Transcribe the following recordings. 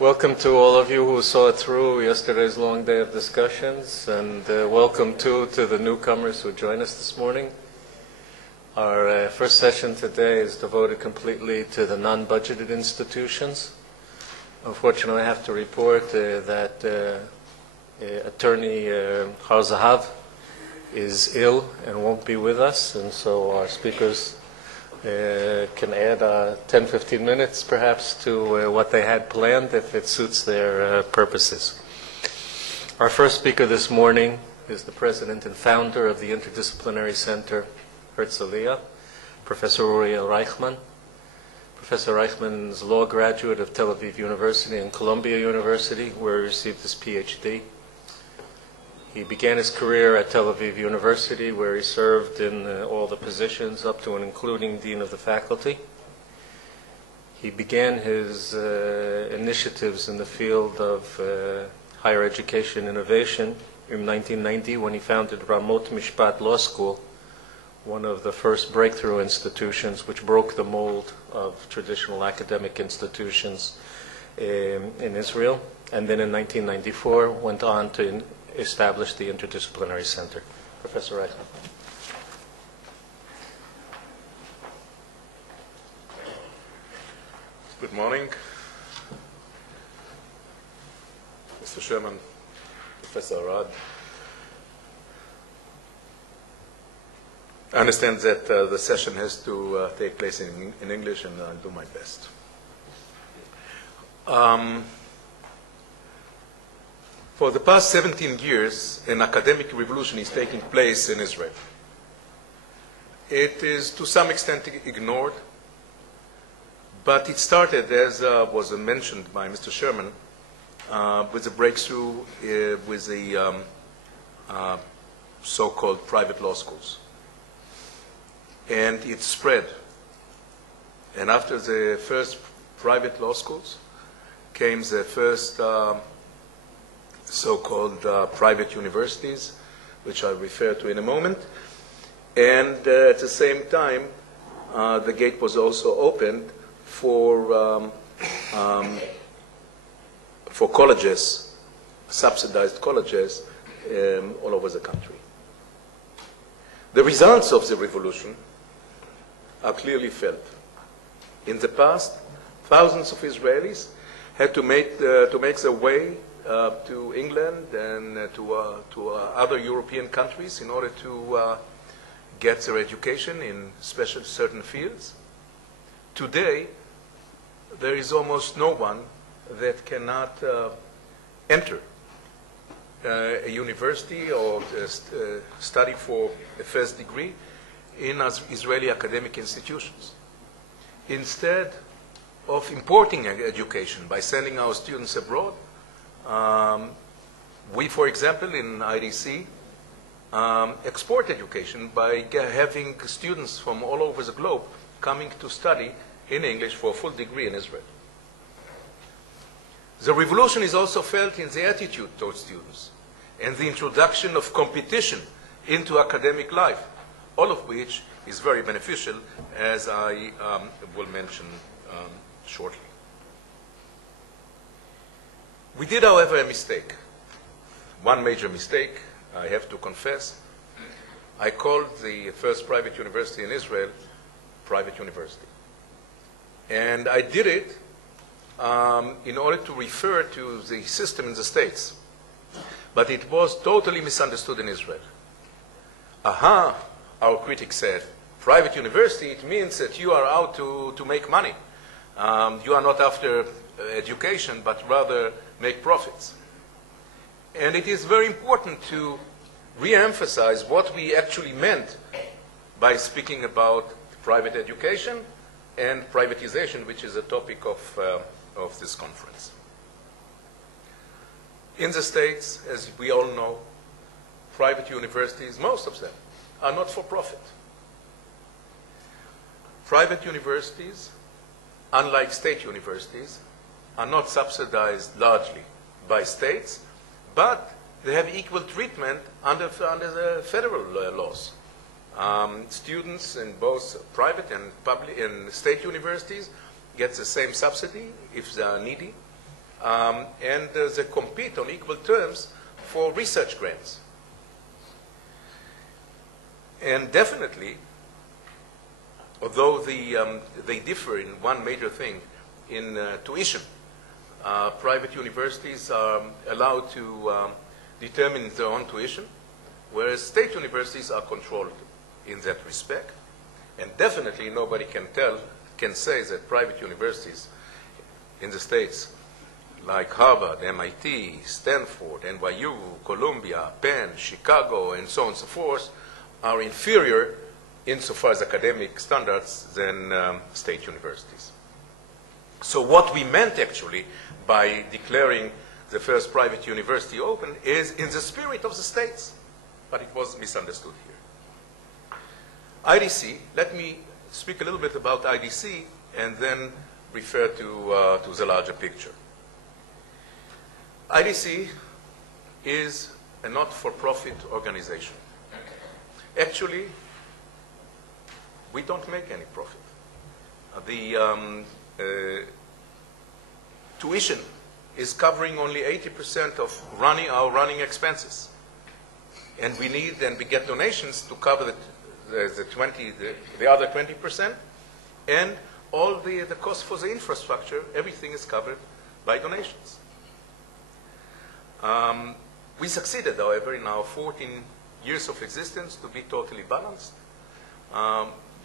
Welcome to all of you who saw through yesterday's long day of discussions, and welcome to the newcomers who joined us this morning. Our first session today is devoted completely to the non-budgeted institutions. Unfortunately, I have to report that attorney Har-Zahav is ill and won't be with us, and so our speakers can add 10-15 minutes perhaps to what they had planned if it suits their purposes. Our first speaker this morning is the president and founder of the Interdisciplinary Center, Herzliya, Professor Uriel Reichman. Professor Reichman is a law graduate of Tel Aviv University and Columbia University, where he received his PhD. He began his career at Tel Aviv University, where he served in all the positions up to and including Dean of the Faculty. He began his initiatives in the field of higher education innovation in 1990 when he founded Ramot Mishpat Law School, one of the first breakthrough institutions which broke the mold of traditional academic institutions in Israel. And then in 1994 went on to establish the Interdisciplinary Center. Professor Reichman. Good morning, Mr. Sherman, Professor Arad. I understand that the session has to take place in English, and I'll do my best. For the past 17 years, an academic revolution is taking place in Israel. It is to some extent ignored, but it started, as was mentioned by Mr. Sherman, with a breakthrough with the so-called private law schools. And it spread. And after the first private law schools came the first so-called private universities, which I'll refer to in a moment. And at the same time, the gate was also opened for colleges, subsidized colleges, all over the country. The results of the revolution are clearly felt. In the past, thousands of Israelis had to make their way to England and to other European countries in order to get their education in certain fields. Today, there is almost no one that cannot enter a university or study for a first degree in Israeli academic institutions. Instead of importing education by sending our students abroad, we, for example, in IDC, export education by having students from all over the globe coming to study in English for a full degree in Israel. The revolution is also felt in the attitude towards students and the introduction of competition into academic life, all of which is very beneficial, as I will mention shortly. We did, however, a mistake. One major mistake, I have to confess. I called the first private university in Israel private university. And I did it in order to refer to the system in the States. But it was totally misunderstood in Israel. Aha, our critics said, private university, it means that you are out to make money. You are not after education, but rather make profits. And it is very important to re-emphasize what we actually meant by speaking about private education and privatization, which is a topic of this conference. In the States, as we all know, private universities, most of them, are not for profit. Private universities, unlike state universities, are not subsidized largely by states, but they have equal treatment under the federal laws. Students in both private and public and state universities get the same subsidy if they are needy. and they compete on equal terms for research grants. And definitely, although they differ in one major thing, in tuition, private universities are allowed to determine their own tuition, whereas state universities are controlled in that respect. And definitely nobody can say that private universities in the States, like Harvard, MIT, Stanford, NYU, Columbia, Penn, Chicago, and so on and so forth, are inferior insofar as academic standards than state universities. So what we meant actually by declaring the first private university open is in the spirit of the states, but it was misunderstood here. IDC, let me speak a little bit about IDC and then refer to the larger picture. IDC is a not-for-profit organization. Actually, we don't make any profit. The tuition is covering only 80% of our running expenses. And we need, and we get donations to cover the other 20%. And all the cost for the infrastructure, everything is covered by donations. We succeeded, however, in our 14 years of existence to be totally balanced.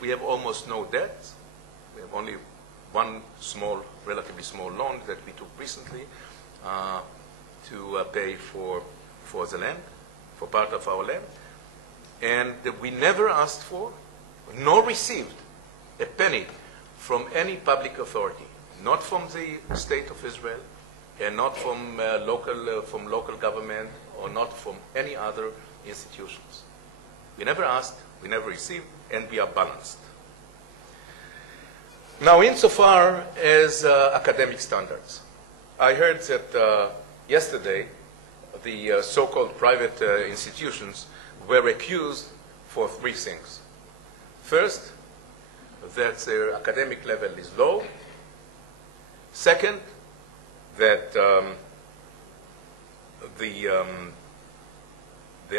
We have almost no debt. We have only one relatively small loan that we took recently to pay for the land, for part of our land. And we never asked for, nor received, a penny from any public authority, not from the State of Israel, and not from local government, or not from any other institutions. We never asked, we never received, and we are balanced. Now, insofar as academic standards, I heard that yesterday the so-called private institutions were accused for three things. First, that their academic level is low. Second, that they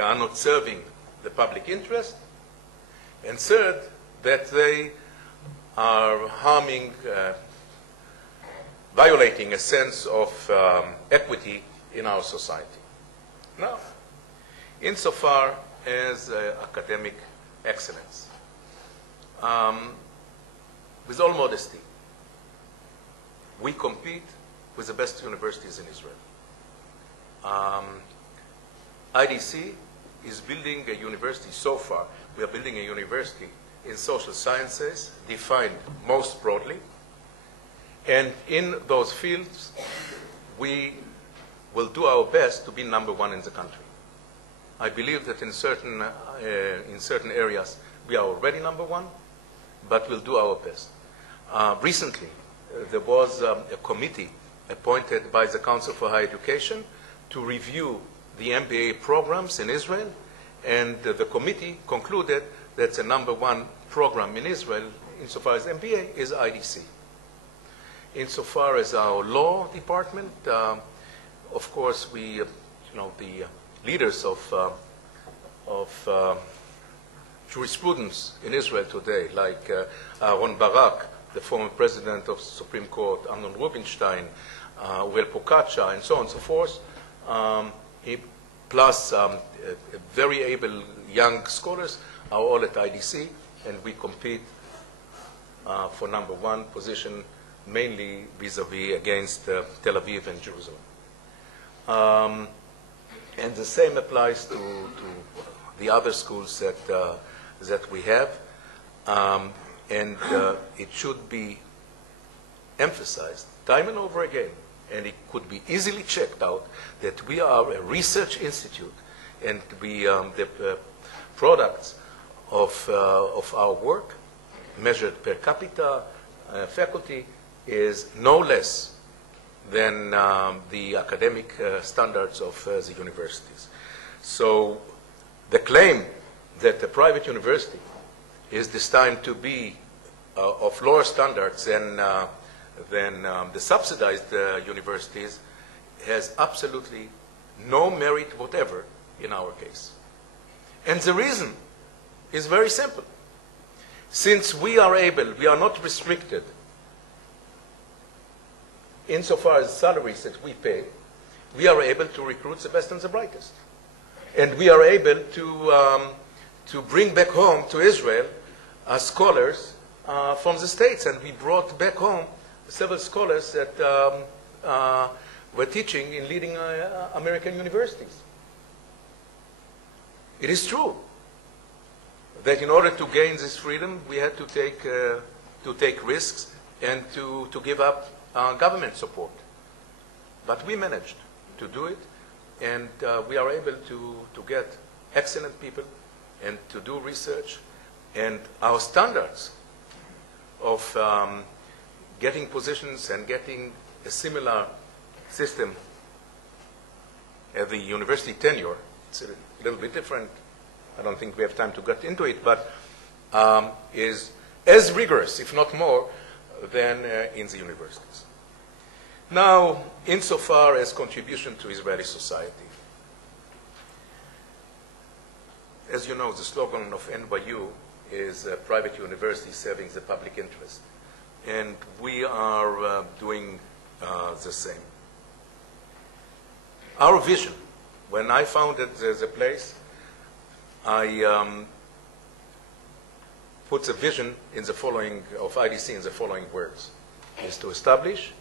are not serving the public interest. And third, that they are violating a sense of equity in our society. Now, insofar as academic excellence, with all modesty, we compete with the best universities in Israel. IDC is building a university so far. We are building a university in social sciences, defined most broadly. And in those fields, we will do our best to be number one in the country. I believe that in certain areas, we are already number one, but we'll do our best. Recently, there was a committee appointed by the Council for Higher Education to review the MBA programs in Israel, and the committee concluded that the number one program in Israel, insofar as MBA, is IDC. Insofar as our law department, of course, the leaders of jurisprudence in Israel today, like Aaron Barak, the former president of the Supreme Court, Amnon Rubinstein, Uriel and so on and so forth, plus very able young scholars are all at IDC, and we compete for number one position, mainly vis-a-vis against Tel Aviv and Jerusalem. And the same applies to the other schools that we have. And it should be emphasized time and over again, and it could be easily checked out, that we are a research institute, and the products of our work, measured per capita faculty, is no less than the academic standards of the universities. So the claim that a private university is destined to be of lower standards than than the subsidized universities has absolutely no merit whatever in our case. And the reason is very simple. Since we are not restricted insofar as salaries that we pay, we are able to recruit the best and the brightest. And we are able to bring back home to Israel scholars from the States. And we brought back home several scholars that were teaching in leading American universities. It is true that in order to gain this freedom, we had to take risks and to give up government support. But we managed to do it, and we are able to get excellent people and to do research. And our standards of getting positions and getting a similar system at the university tenure, it's a little bit different. I don't think we have time to get into it, but is as rigorous, if not more, than in the universities. Now, insofar as contribution to Israeli society, as you know, the slogan of NYU is private university serving the public interest. And we are doing the same. Our vision, when I founded the place, I put the vision in the following, of IDC in the following words, is to establish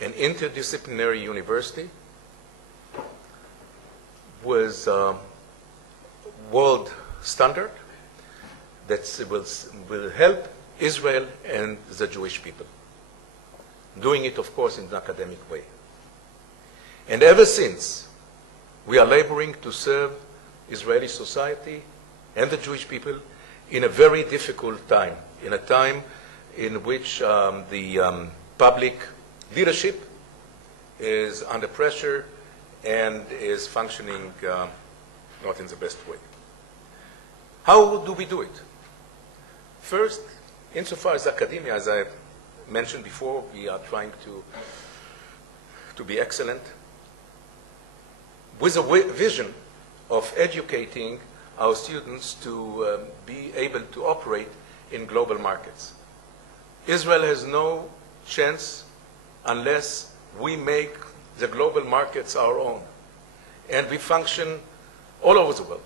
an interdisciplinary university with world standard that will help Israel and the Jewish people. Doing it, of course, in an academic way. And ever since, we are laboring to serve Israeli society and the Jewish people in a very difficult time, in a time in which the public leadership is under pressure and is functioning not in the best way. How do we do it? First, insofar as academia, as I mentioned before, we are trying to be excellent with a vision of educating our students to be able to operate in global markets. Israel has no chance unless we make the global markets our own. And we function all over the world.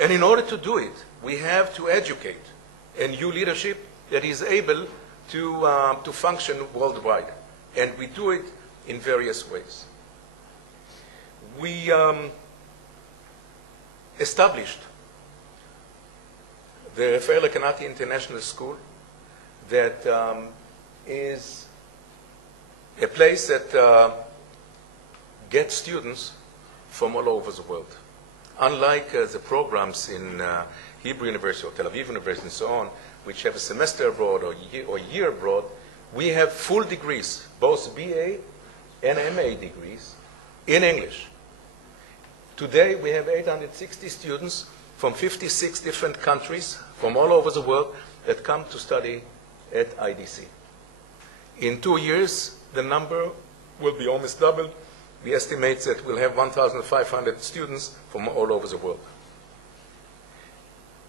And in order to do it, we have to educate a new leadership that is able to function worldwide. And we do it in various ways. We established the Rafael Recanati International School that is a place that gets students from all over the world. Unlike the programs in Hebrew University or Tel Aviv University and so on, which have a semester abroad or year abroad, we have full degrees, both BA and MA degrees, in English. Today, we have 860 students from 56 different countries from all over the world that come to study at IDC. In 2 years, the number will be almost doubled. We estimate that we'll have 1,500 students from all over the world.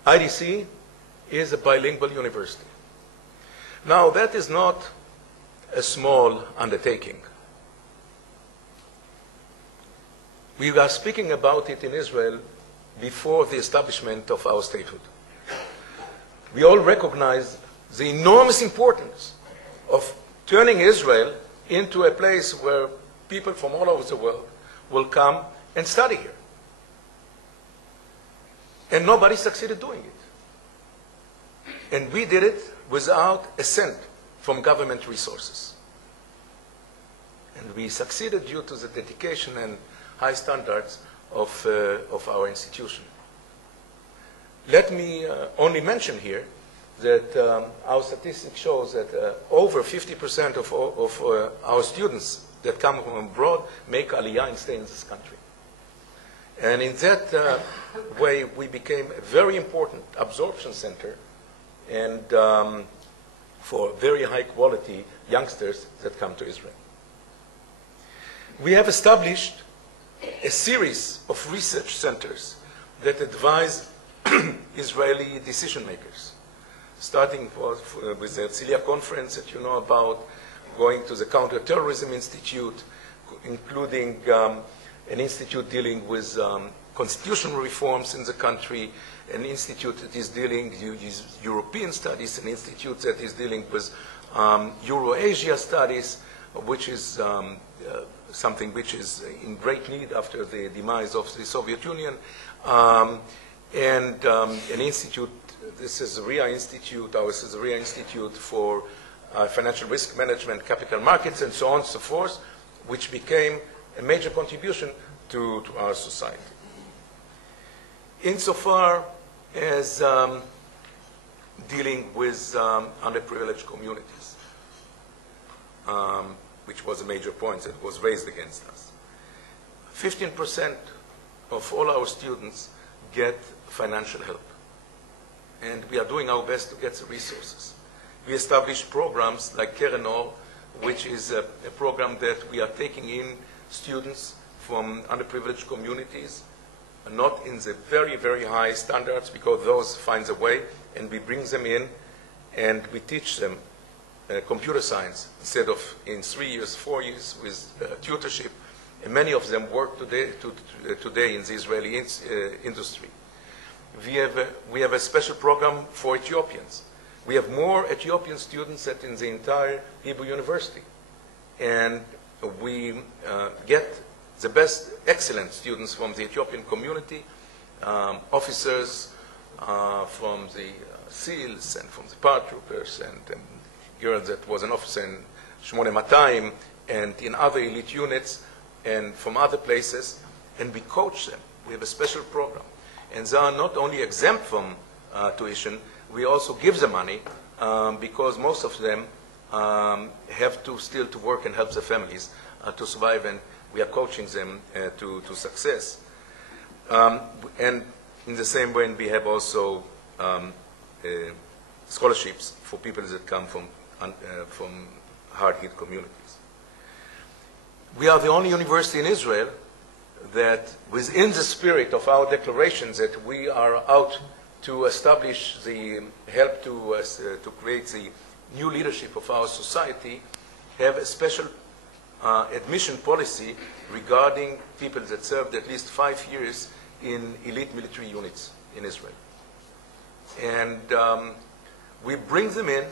IDC is a bilingual university. Now, that is not a small undertaking. We were speaking about it in Israel before the establishment of our statehood. We all recognize the enormous importance of turning Israel into a place where people from all over the world will come and study here. And nobody succeeded doing it. And we did it without a cent from government resources. And we succeeded due to the dedication and high standards of our institution. Let me only mention here that our statistics shows that over 50% of our students that come from abroad make Aliyah and stay in this country. And in that way, we became a very important absorption center and for very high quality youngsters that come to Israel. We have established a series of research centers that advise Israeli decision makers, starting with the Herzliya conference that you know about, going to the Counterterrorism Institute, including an institute dealing with constitutional reforms in the country, an institute that is dealing with European studies, an institute that is dealing with Euro-Asia studies, which is something which is in great need after the demise of the Soviet Union, and an institute, this is the RIA Institute, our Caesarea Institute for Financial Risk Management, Capital Markets, and so on and so forth, which became a major contribution to our society. Insofar as dealing with underprivileged communities, which was a major point that was raised against us. 15% of all our students get financial help, and we are doing our best to get the resources. We established programs like Keren Or, which is a program that we are taking in students from underprivileged communities, not in the very, very high standards, because those finds a way, and we bring them in and we teach them computer science instead of in 3 years, 4 years with tutorship. And many of them work today in the Israeli industry. We have a special program for Ethiopians. We have more Ethiopian students than in the entire Hebrew University. And we get the best, excellent students from the Ethiopian community, officers from the SEALs and from the paratroopers, and a girl that was an officer in 8200 and in other elite units and from other places, and we coach them. We have a special program. And they are not only exempt from tuition, we also give them money because most of them have to still to work and help their families to survive, and we are coaching them to success. And in the same way, we have also scholarships for people that come from hard-hit communities. We are the only university in Israel that, within the spirit of our declarations that we are out to establish the help to create the new leadership of our society, have a special admission policy regarding people that served at least 5 years in elite military units in Israel. And we bring them in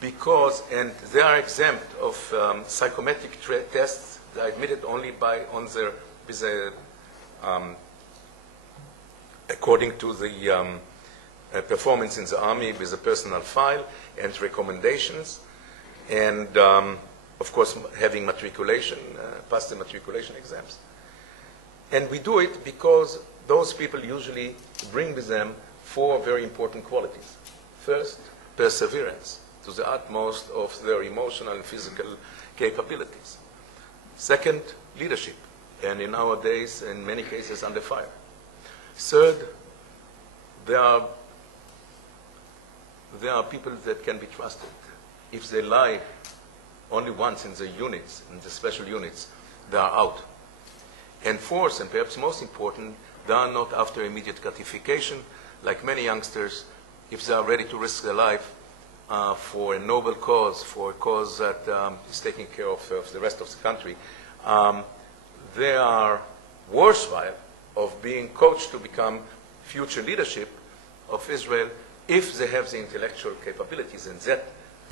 because, and they are exempt of psychometric tests. They are admitted only according to the performance in the army with a personal file and recommendations, and of course having matriculation, pass the matriculation exams. And we do it because those people usually bring with them 4 very important qualities. First, perseverance to the utmost of their emotional and physical capabilities. Second, leadership, and in our days, in many cases, under fire. Third, there are people that can be trusted. If they lie only once in the units, in the special units, they are out. And fourth, and perhaps most important, they are not after immediate gratification, like many youngsters. If they are ready to risk their life for a noble cause, for a cause that is taking care of the rest of the country, they are worthwhile of being coached to become future leadership of Israel if they have the intellectual capabilities, and that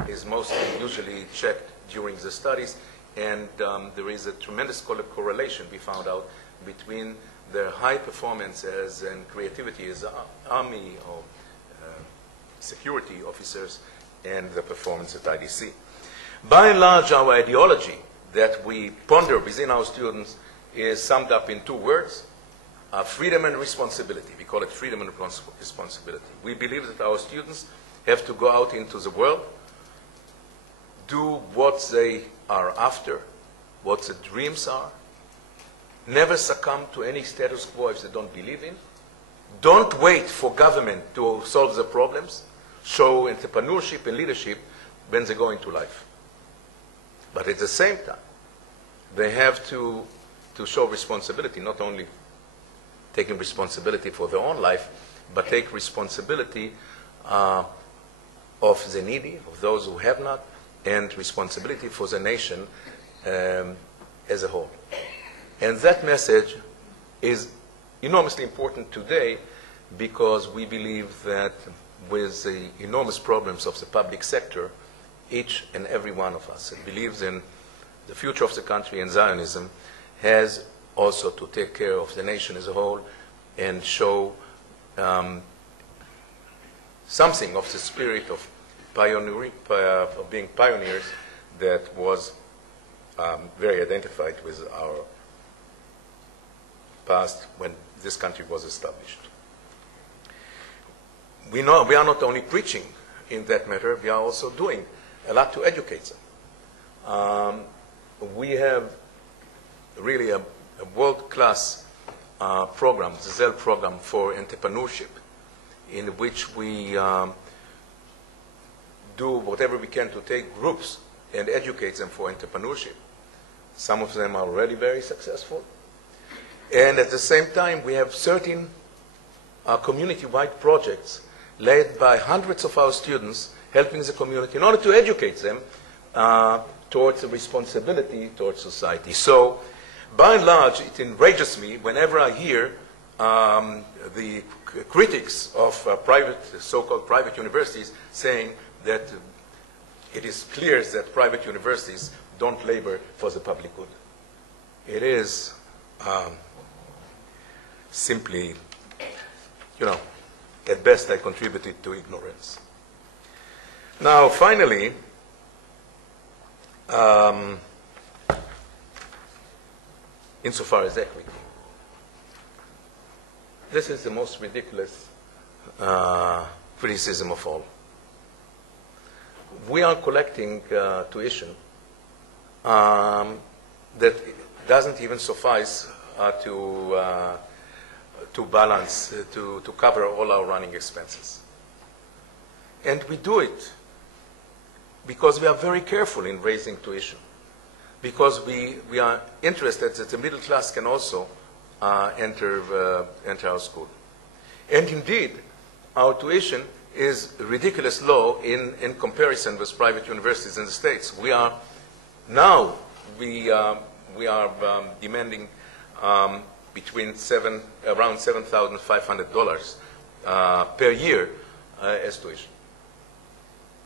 is mostly usually checked during the studies. And there is a tremendous correlation, we found out, between their high performances and creativity as army or security officers and the performance at IDC. By and large, our ideology that we ponder within our students is summed up in 2 words: freedom and responsibility. We call it freedom and responsibility. We believe that our students have to go out into the world, do what they are after, what the dreams are, never succumb to any status quo if they don't believe in, don't wait for government to solve the problems, show entrepreneurship and leadership when they go into life. But at the same time, they have to show responsibility, not only taking responsibility for their own life, but take responsibility of the needy, of those who have not, and responsibility for the nation as a whole. And that message is enormously important today because we believe that with the enormous problems of the public sector, each and every one of us that believes in the future of the country and Zionism has also to take care of the nation as a whole and show something of the spirit of being pioneers that was very identified with our past when this country was established. We are not only preaching in that matter, we are also doing a lot to educate them. We have really a world-class program, the Zell program for entrepreneurship, in which we do whatever we can to take groups and educate them for entrepreneurship. Some of them are already very successful. And at the same time, we have 13 community-wide projects led by hundreds of our students helping the community in order to educate them towards the responsibility towards society. So, by and large, it enrages me whenever I hear the critics of so-called private universities saying that it is clear that private universities don't labor for the public good. It is simply, at best I contributed to ignorance. Now, finally, insofar as equity, this is the most ridiculous criticism of all. We are collecting tuition that doesn't even suffice to balance, to cover all our running expenses. And we do it because we are very careful in raising tuition, because we are interested that the middle class can also enter our school. And indeed, our tuition is ridiculous low in comparison with private universities in the States. We are demanding between around $7,500 per year as tuition.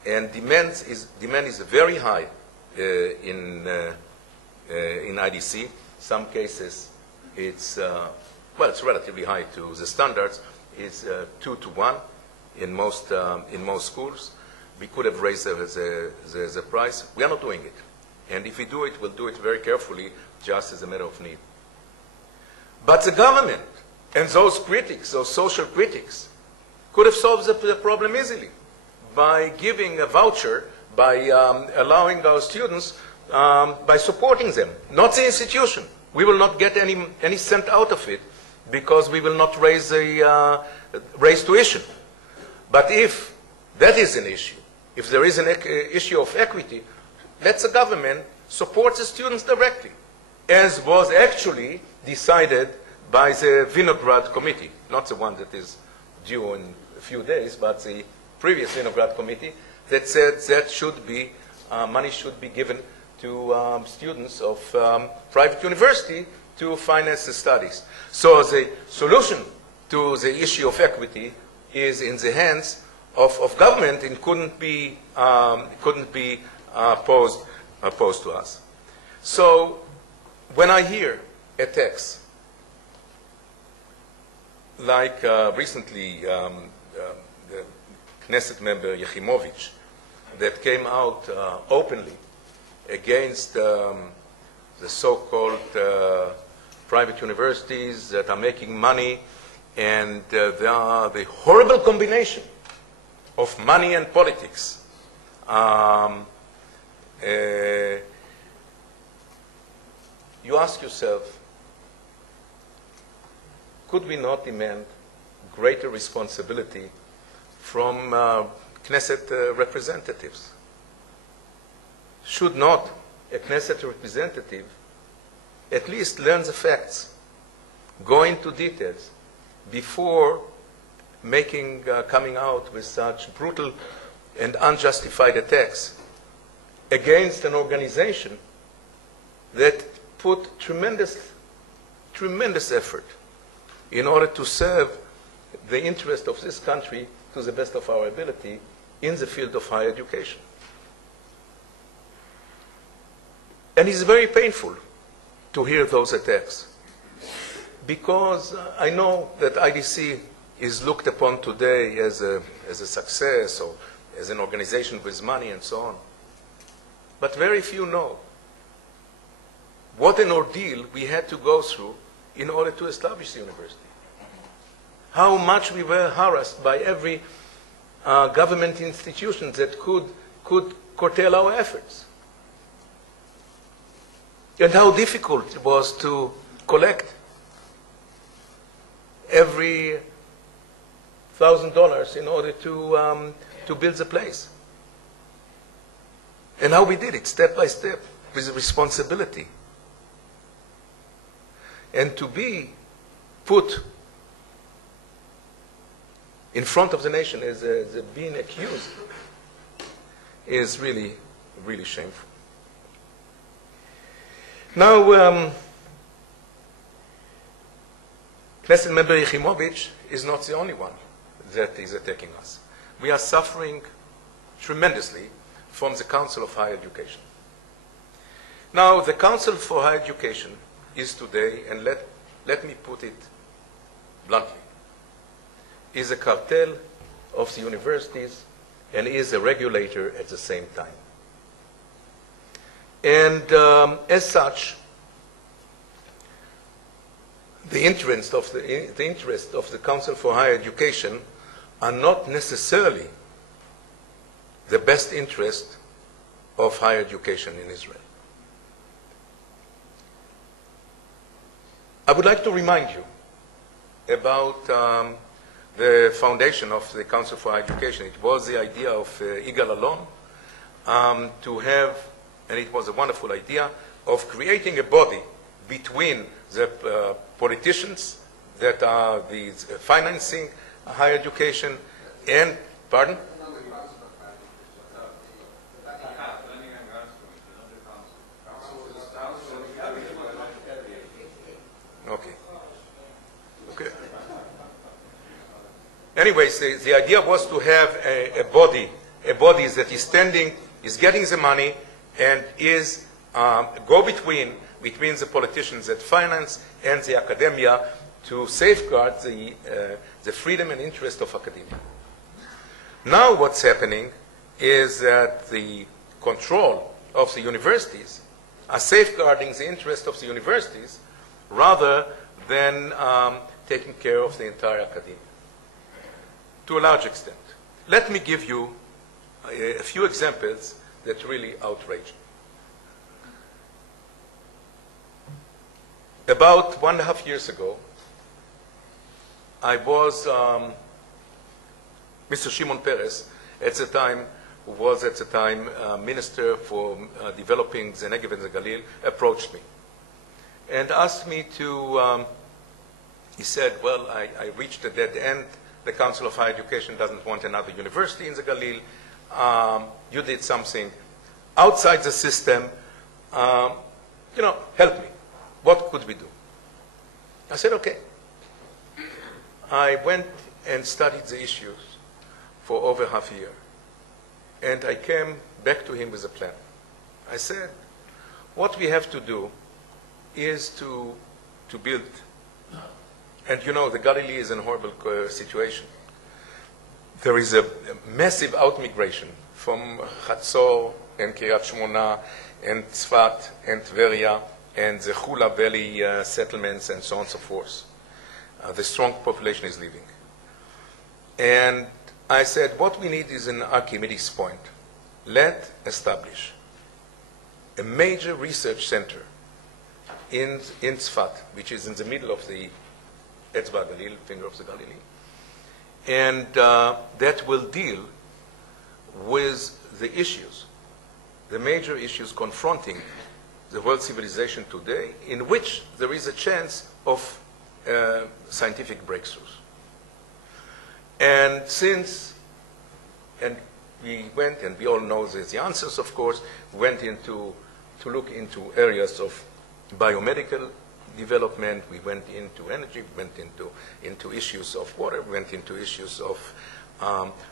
And demand is very high in IDC. Some cases it's relatively high to the standards. It's 2 to 1 in most schools. We could have raised the price. We are not doing it. And if we do it, we'll do it very carefully, just as a matter of need. But the government and those critics, those social critics, could have solved the problem easily by giving a voucher, by allowing our students, by supporting them, not the institution. We will not get any cent out of it because we will not raise tuition. But if that is an issue, if there is an issue of equity, let the government support the students directly, as was actually decided by the Vinograd Committee, not the one that is due in a few days, but the previous Vinograd Committee that said that money should be given to students of private university to finance the studies. So the solution to the issue of equity is in the hands of government and couldn't be opposed to us. So when I hear attacks like recently the Knesset member Yechimovich that came out openly against the so-called private universities that are making money, and they are the horrible combination of money and politics. You ask yourself, could we not demand greater responsibility from Knesset representatives. Should not a Knesset representative at least learn the facts, go into details, before coming out with such brutal and unjustified attacks against an organization that put tremendous effort in order to serve the interest of this country to the best of our ability in the field of higher education. And it's very painful to hear those attacks, because I know that IDC is looked upon today as a success, or as an organization with money and so on. But very few know what an ordeal we had to go through in order to establish the university. How much we were harassed by every government institution that could curtail our efforts. And how difficult it was to collect every $1,000 in order to build the place. And how we did it, step by step, with responsibility. And to be put in front of the nation as being accused is really, really shameful. Now, Knesset member Yechimovic is not the only one that is attacking us. We are suffering tremendously from the Council of Higher Education. Now, the Council for Higher Education is today, and let me put it bluntly, is a cartel of the universities and is a regulator at the same time. And as such, the interest of the Council for Higher Education are not necessarily the best interest of higher education in Israel. I would like to remind you about the foundation of the Council for Higher Education. It was the idea of Yigal Allon to have, and it was a wonderful idea, of creating a body between the politicians that are financing higher education and, pardon? Okay. Anyways, the idea was to have a body that is standing, is getting the money, and is go between the politicians that finance and the academia to safeguard the freedom and interest of academia. Now what's happening is that the control of the universities are safeguarding the interest of the universities rather than taking care of the entire academia, to a large extent. Let me give you a few examples that really outrage me. About 1.5 years ago, I was, Mr. Shimon Peres, at the time, who was at the time Minister for Developing the Negev and the Galil, approached me and asked me to, he said, well, I reached a dead end. The Council of Higher Education doesn't want another university in the Galil. You did something outside the system. Help me. What could we do? I said, okay. I went and studied the issues for over half a year. And I came back to him with a plan. I said, what we have to do is to build. And the Galilee is in a horrible situation. There is a massive outmigration from Chatzor and Kiryat Shmona and Tzfat and Tveria and the Chula Valley settlements and so on and so forth. The strong population is leaving. And I said, what we need is an Archimedes point. Let's establish a major research center in Tzfat, which is in the middle of the Etzba Galil, finger of the Galilee. And that will deal with the issues, the major issues confronting the world civilization today, in which there is a chance of scientific breakthroughs. And we went, and we all know the answers, of course, went to look into areas of biomedical development, we went into energy, we went into issues of water, we went into issues of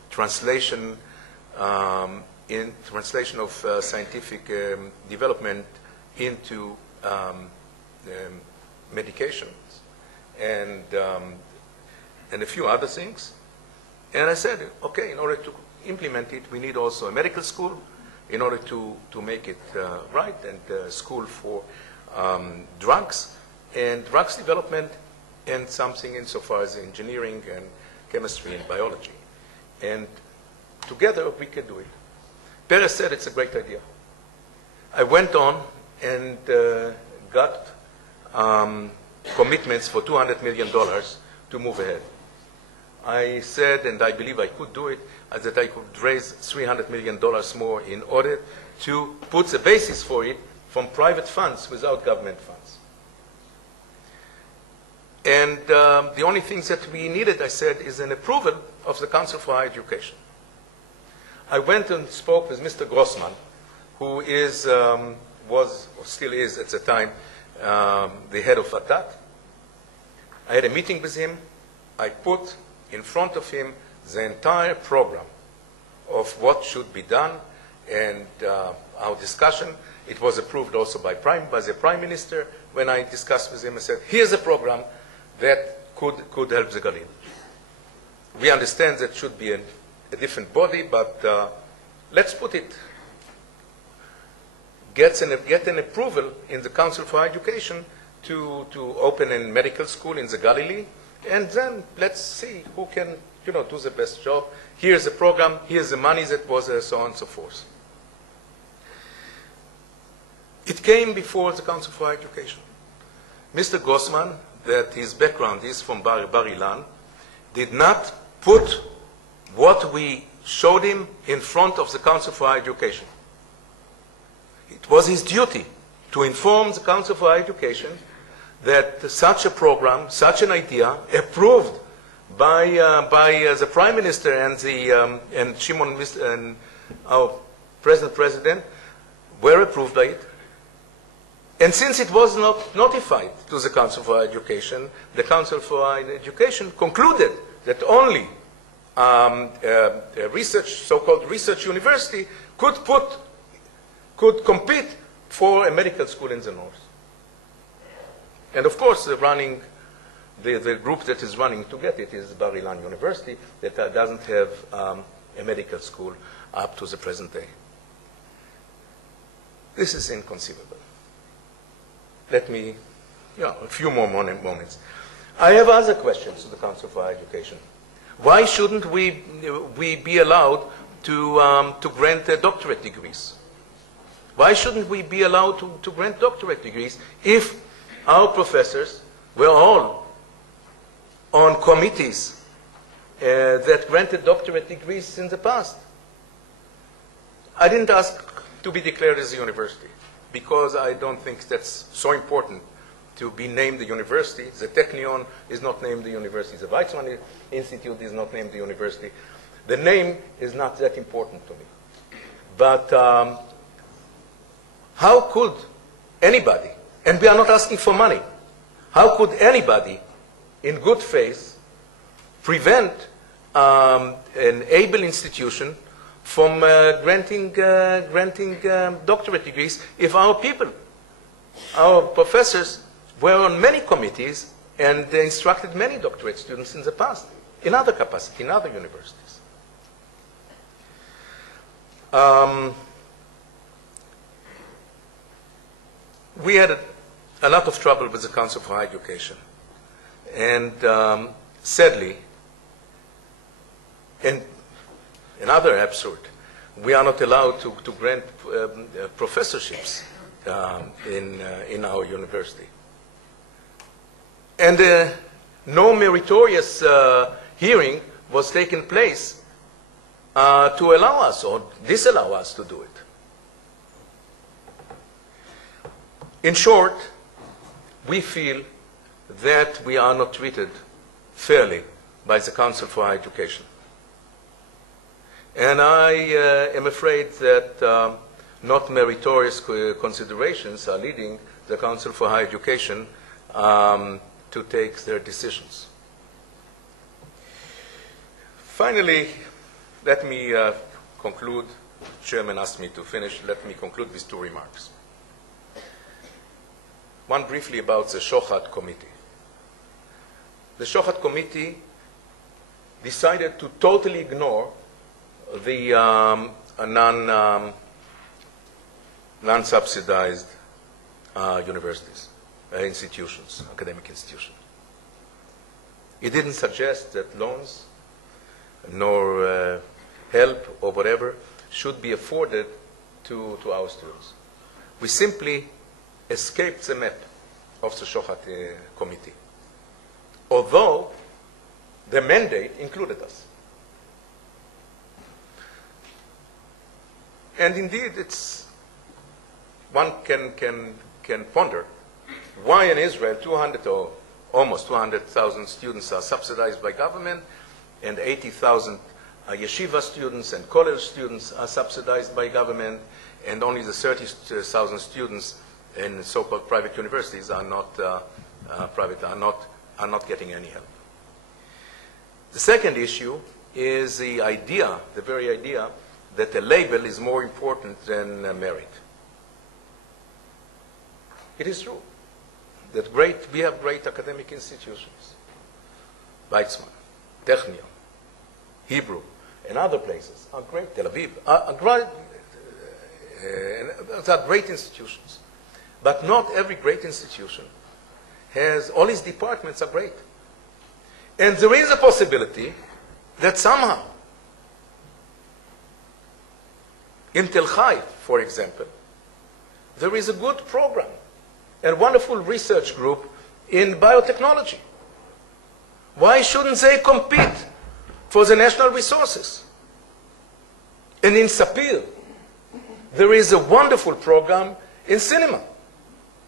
translation of scientific development into medications and a few other things. And I said, okay, in order to implement it, we need also a medical school in order to make it right, and a school for drugs and drugs development, and something insofar as engineering and chemistry and biology. And together we can do it. Peres said it's a great idea. I went on and got commitments for $200 million to move ahead. I said, and I believe I could do it, that I could raise $300 million more in order to put the basis for it from private funds without government funds. And the only thing that we needed, I said, is an approval of the Council for Higher Education. I went and spoke with Mr. Grossman, who was, or still is at the time, the head of ATAT. I had a meeting with him. I put in front of him the entire program of what should be done and our discussion. It was approved also by the Prime Minister. When I discussed with him, I said, here's a program that could help the Galil. We understand that should be a different body, but let's put it, get an approval in the Council for Higher Education to open a medical school in the Galilee, and then let's see who can do the best job. Here's the program, here's the money that was, so on and so forth. It came before the Council for Higher Education. Mr. Grossman, that his background is from Bar Ilan, did not put what we showed him in front of the Council for Higher Education. It was his duty to inform the Council for Higher Education that such a program, such an idea, approved by the Prime Minister and Shimon and our present President, were approved by it. And since it was not notified to the Council for Higher Education, the Council for Higher Education concluded that only so-called research university could compete for a medical school in the north. And of course, the group that is running to get it is Bar Ilan University, that doesn't have a medical school up to the present day. This is inconceivable. Let me, a few more moments. I have other questions to the Council for Higher Education. Why shouldn't we be allowed to grant doctorate degrees? Why shouldn't we be allowed to grant doctorate degrees if our professors were all on committees that granted doctorate degrees in the past? I didn't ask to be declared as a university because I don't think that's so important to be named a university. The Technion is not named a university. The Reichman Institute is not named a university. The name is not that important to me. But how could anybody, and we are not asking for money, how could anybody in good faith prevent an able institution from granting doctorate degrees if our people, our professors, were on many committees and instructed many doctorate students in the past, in other capacity, in other universities? We had a lot of trouble with the Council for Higher Education. And sadly, and another absurd, we are not allowed to grant professorships in our university. And no meritorious hearing was taken place to allow us or disallow us to do it. In short, we feel that we are not treated fairly by the Council for Higher Education. And I am afraid that not meritorious considerations are leading the Council for Higher Education to take their decisions. Finally, let me conclude. Sherman asked me to finish. Let me conclude with 2 remarks. One briefly about the Shochad Committee. The Shochad Committee decided to totally ignore the non-subsidized universities, institutions, academic institutions. It didn't suggest that loans nor help or whatever should be afforded to our students. We simply escaped the map of the Shochad Committee, although the mandate included us. And indeed, one can ponder why in Israel 200 or almost 200,000 students are subsidized by government, and 80,000 yeshiva students and college students are subsidized by government, and only the 30,000 students in so-called private universities are not getting any help. The second issue is the very idea that a label is more important than merit. It is true that we have great academic institutions, Weizmann, Technion, Hebrew, and other places are great. Tel Aviv are great institutions. But not every great institution has, all its departments are great. And there is a possibility that somehow, in Tel Chai, for example, there is a good program and wonderful research group in biotechnology. Why shouldn't they compete for the national resources? And in Sapir, there is a wonderful program in cinema.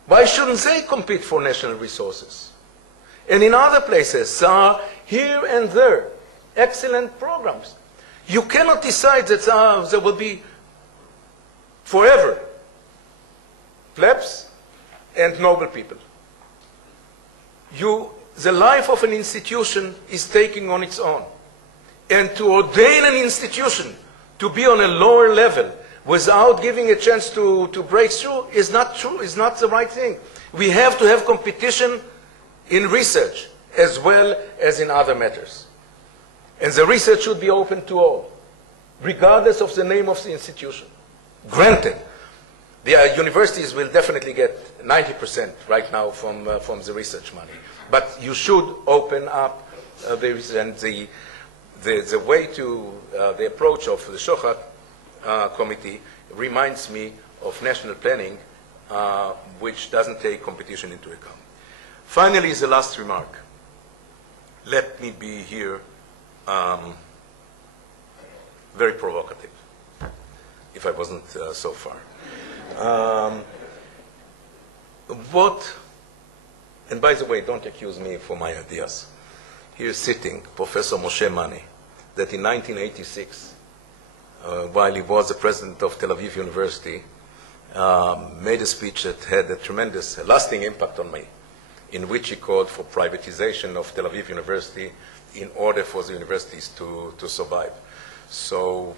Why shouldn't they compete for national resources? And in other places, here and there, excellent programs. You cannot decide that there will be forever plebs and noble people. The life of an institution is taking on its own. And to ordain an institution to be on a lower level without giving a chance to break through is not true, is not the right thing. We have to have competition in research as well as in other matters. And the research should be open to all, regardless of the name of the institution. Granted, the universities will definitely get 90% right now from the research money. But you should open up the way to the approach of the Shochad Committee reminds me of national planning, which doesn't take competition into account. Finally, the last remark. Let me be here very provocative, if I wasn't so far. And by the way, don't accuse me for my ideas. Here sitting, Professor Moshe Mani, that in 1986, while he was the president of Tel Aviv University, made a speech that had a tremendous, lasting impact on me, in which he called for privatization of Tel Aviv University in order for the universities to survive. So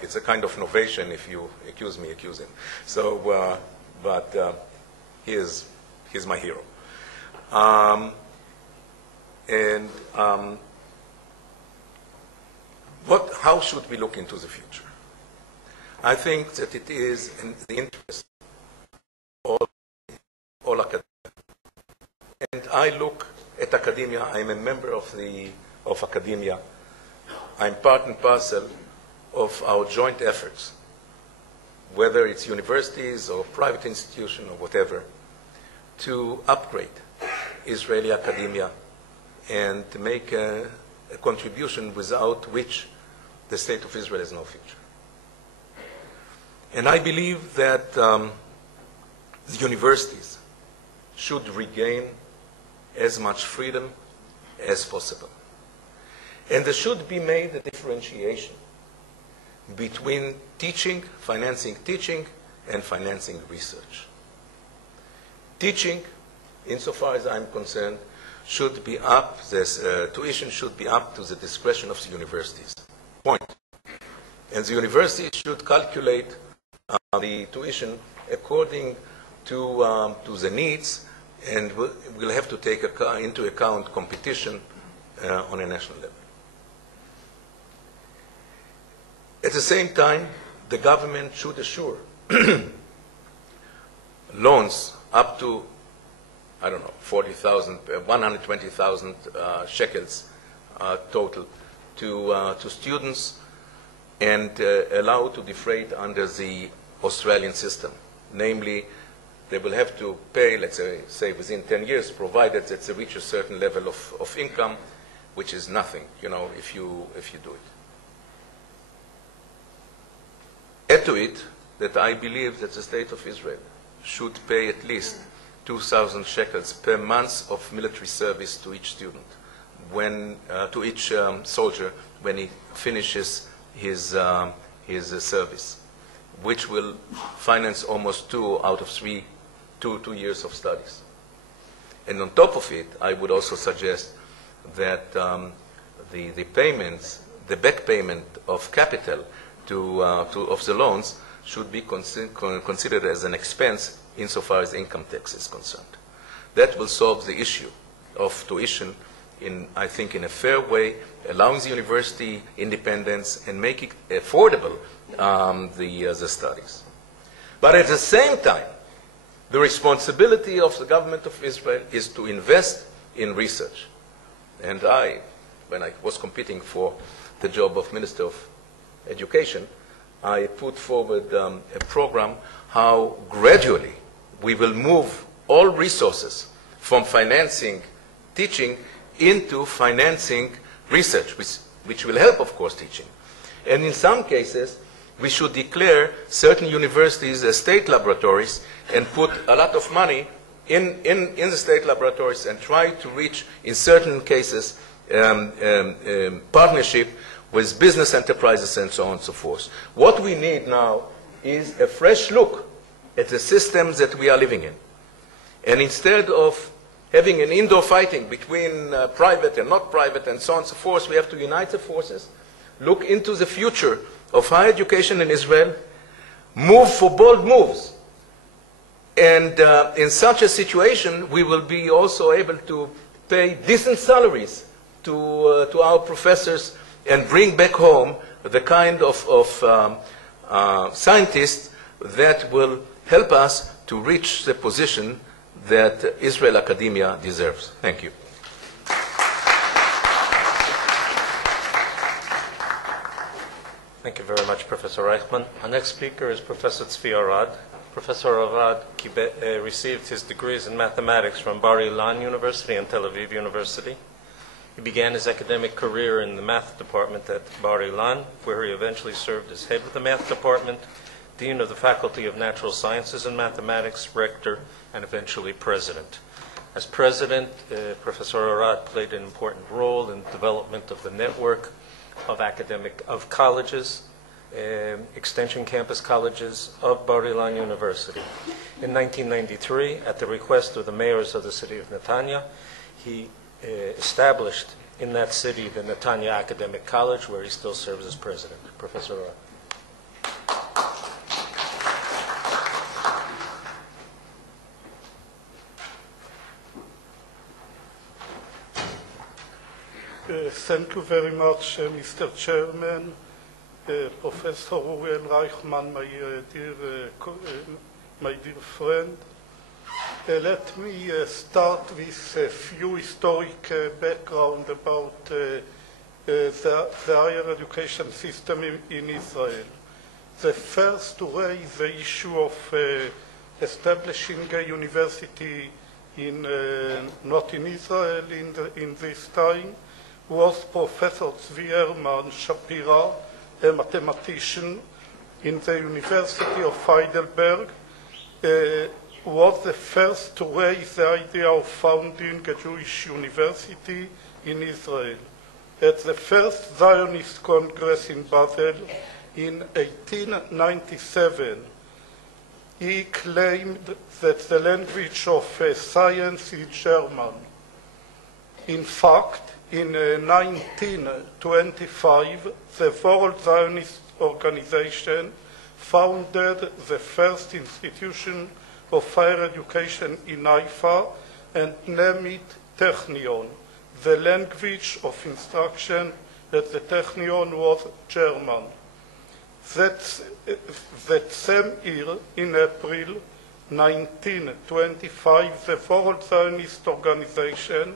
it's a kind of innovation. If you accuse me, accuse him. So, he's my hero. How should we look into the future? I think that it is in the interest of all academia. And I look at academia. I'm a member of academia. I'm part and parcel of our joint efforts, whether it's universities or private institutions or whatever, to upgrade Israeli academia and to make a contribution without which the state of Israel has no future. And I believe that the universities should regain as much freedom as possible. And there should be made a differentiation between teaching, financing teaching, and financing research. Teaching, insofar as I'm concerned, should be up, this tuition should be up to the discretion of the universities. Point. And the university should calculate the tuition according to the needs, and we'll have to take into account competition on a national level. At the same time, the government should assure loans up to, I don't know, 40,000, 120,000 shekels total to students, and allow to defray under the Australian system. Namely, they will have to pay, let's say within 10 years, provided that they reach a certain level of income, which is nothing, if you do it. Add to it that I believe that the state of Israel should pay at least 2,000 shekels per month of military service to each student, to each soldier when he finishes his service, which will finance almost 2 out of 3 2 years of studies. And on top of it, I would also suggest that the payments, the back payment of capital of the loans should be considered as an expense insofar as income tax is concerned. That will solve the issue of tuition I think, in a fair way, allowing the university independence and make it affordable, the studies. But at the same time, the responsibility of the government of Israel is to invest in research. And when I was competing for the job of Minister of Education, I put forward a program how gradually we will move all resources from financing teaching into financing research, which will help, of course, teaching. And in some cases, we should declare certain universities as state laboratories and put a lot of money in the state laboratories and try to reach, in certain cases, partnership with business enterprises and so on and so forth. What we need now is a fresh look at the systems that we are living in. And instead of having an indoor fighting between private and not private and so on and so forth, we have to unite the forces, look into the future of higher education in Israel, move for bold moves. And in such a situation, we will be also able to pay decent salaries to our professors and bring back home the kind of scientists that will help us to reach the position that Israel academia deserves. Thank you. Thank you very much, Professor Reichman. Our next speaker is Professor Tzvi Arad. Professor Arad received his degrees in mathematics from Bar-Ilan University and Tel Aviv University. He began his academic career in the math department at Bar-Ilan, where he eventually served as head of the math department, dean of the Faculty of Natural Sciences and Mathematics, rector, and eventually president. As president, Professor Arad played an important role in the development of the network of colleges, extension campus colleges of Bar-Ilan University. In 1993, at the request of the mayors of the city of Netanya, he established in that city the Netanya Academic College, where he still serves as president. Professor Arad. Thank you very much, Mr. Chairman, Professor Uriel Reichman, my dear friend. Let me start with a few historic background about the higher education system in Israel. The first to raise the issue of establishing a university not in Israel in this time was Professor Tzvi Herman Shapira a mathematician in the University of Heidelberg, was the first to raise the idea of founding a Jewish university in Israel. At the first Zionist Congress in Basel in 1897, he claimed that the language of science is German. In fact, in 1925, the World Zionist Organization founded the first institution of higher education in Haifa and named it Technion. The language of instruction at the Technion was German. That same year, in April 1925, the World Zionist Organization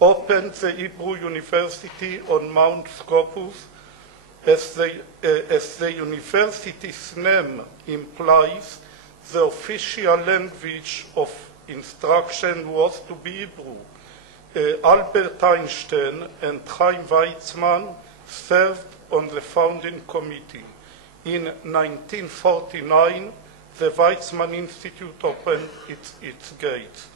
opened the Hebrew University on Mount Scopus. As the university's name implies, the official language of instruction was to be Hebrew. Albert Einstein and Chaim Weizmann served on the founding committee. In 1949, the Weizmann Institute opened its gates.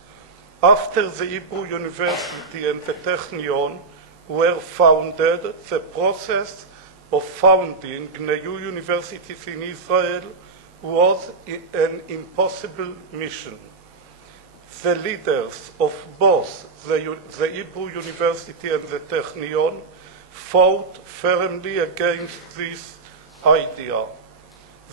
After the Hebrew University and the Technion were founded, the process of founding new universities in Israel was an impossible mission. The leaders of both the Hebrew University and the Technion fought firmly against this idea.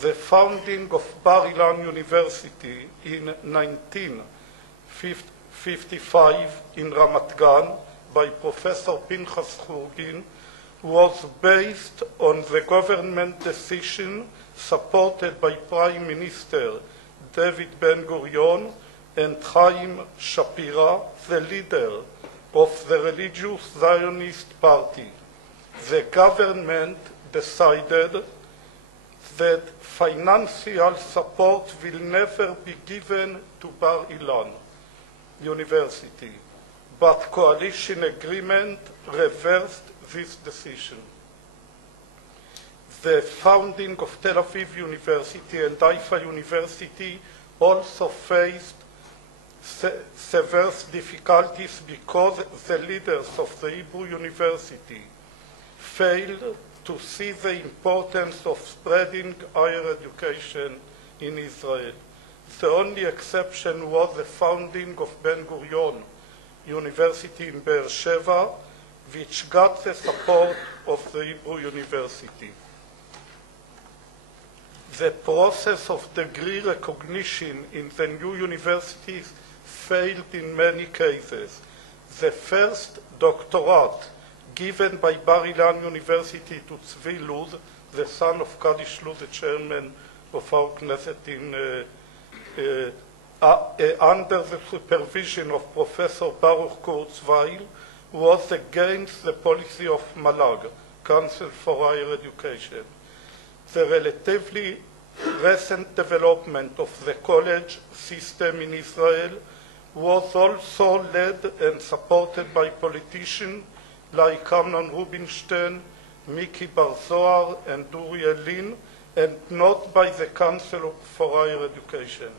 The founding of Bar-Ilan University in 1955 in Ramat Gan by Professor Pinchas Churgin was based on the government decision supported by Prime Minister David Ben-Gurion and Chaim Shapira, the leader of the religious Zionist party. The government decided that financial support will never be given to Bar-Ilan University, but coalition agreement reversed this decision. The founding of Tel Aviv University and Haifa University also faced severe difficulties because the leaders of the Hebrew University failed to see the importance of spreading higher education in Israel. The only exception was the founding of Ben-Gurion University in Be'er Sheva, which got the support of the Hebrew University. The process of degree recognition in the new universities failed in many cases. The first doctorate given by Bar-Ilan University to Tzvi Luz, the son of Kaddish Luz, the chairman of our Knesset under the supervision of Professor Baruch Kurzweil, was against the policy of Malag, Council for Higher Education. The relatively recent development of the college system in Israel was also led and supported by politicians like Amnon Rubinstein, Miki Bar-Zohar, and Uriel, and not by the Council for Higher Education.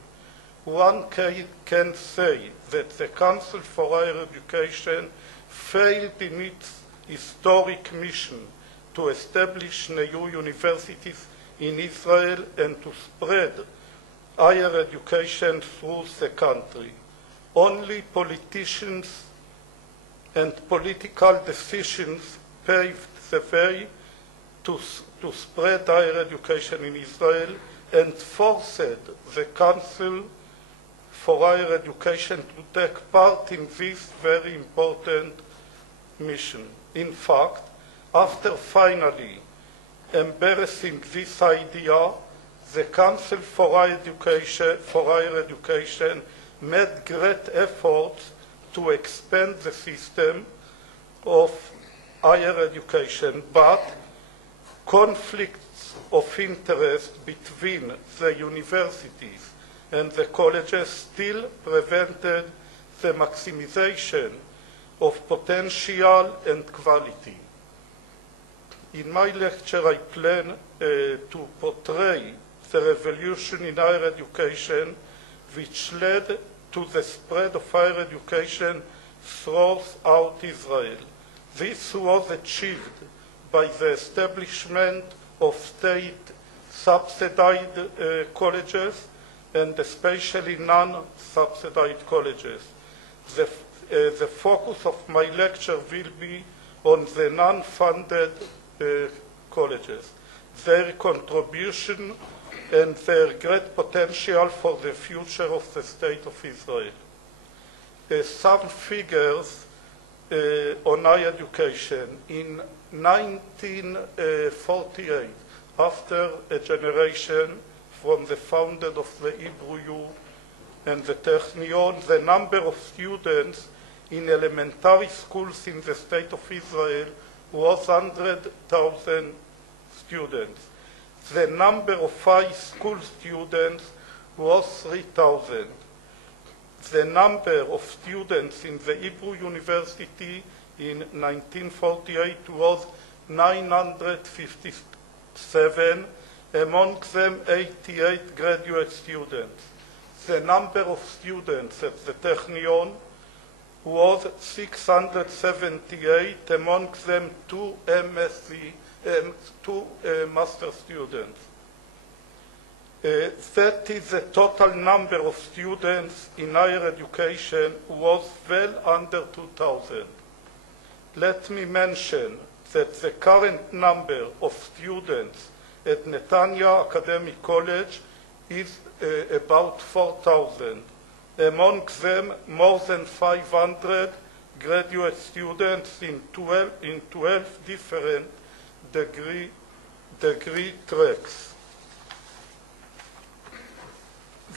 One can say that the Council for Higher Education failed in its historic mission to establish new universities in Israel and to spread higher education through the country. Only politicians and political decisions paved the way to spread higher education in Israel and forced the Council for Higher Education to take part in this very important mission. In fact, after finally embracing this idea, the Council for Higher Education made great efforts to expand the system of higher education, but conflicts of interest between the universities and the colleges still prevented the maximization of potential and quality. In my lecture, I plan to portray the revolution in higher education which led to the spread of higher education throughout Israel. This was achieved by the establishment of state-subsidized colleges and especially non-subsidized colleges. The focus of my lecture will be on the non-funded colleges, their contribution and their great potential for the future of the State of Israel. Some figures on higher education. In 1948, after a generation from the founder of the Hebrew U and the Technion, the number of students in elementary schools in the State of Israel was 100,000 students. The number of high school students was 3,000. The number of students in the Hebrew University in 1948 was 957, among them 88 graduate students. The number of students at the Technion was 678, among them two master students. That is the total number of students in higher education was well under 2,000. Let me mention that the current number of students at Netanya Academic College is about 4,000. Among them, more than 500 graduate students in 12 different degree tracks.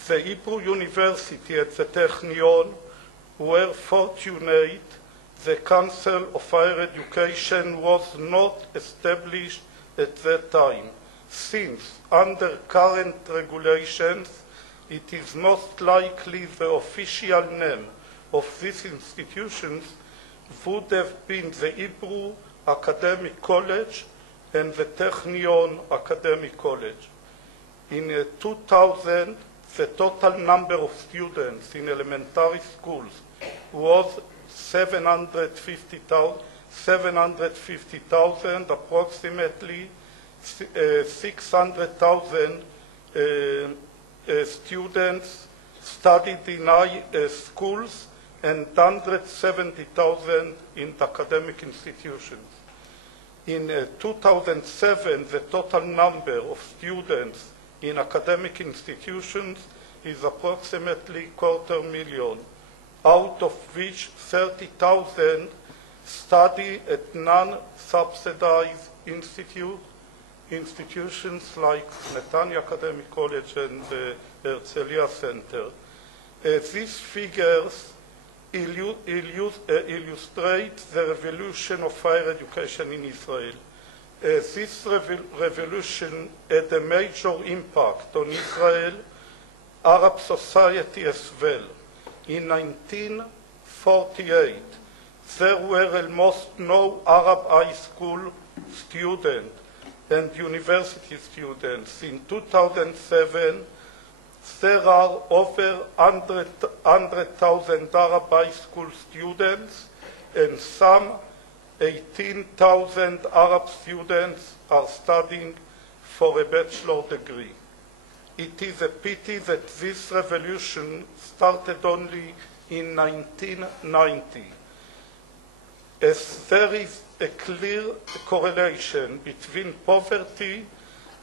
The Hebrew University at the Technion were fortunate the Council of Higher Education was not established at that time, since under current regulations it is most likely the official name of these institutions would have been the Hebrew Academic College and the Technion Academic College. In 2000, the total number of students in elementary schools was 750,000, approximately 600,000 students studied in high schools and 170,000 in academic institutions. In 2007, the total number of students in academic institutions is approximately 250,000, out of which 30,000 study at non-subsidized institutions like Netanya Academic College and the Herzliya Center. These figures illustrate the revolution of higher education in Israel. This revolution had a major impact on Israel, Arab society as well. In 1948, there were almost no Arab high school students and university students. In 2007, there are over 100,000 Arab high school students, and some 18,000 Arab students are studying for a bachelor degree. It is a pity that this revolution started only in 1990, as there is a clear correlation between poverty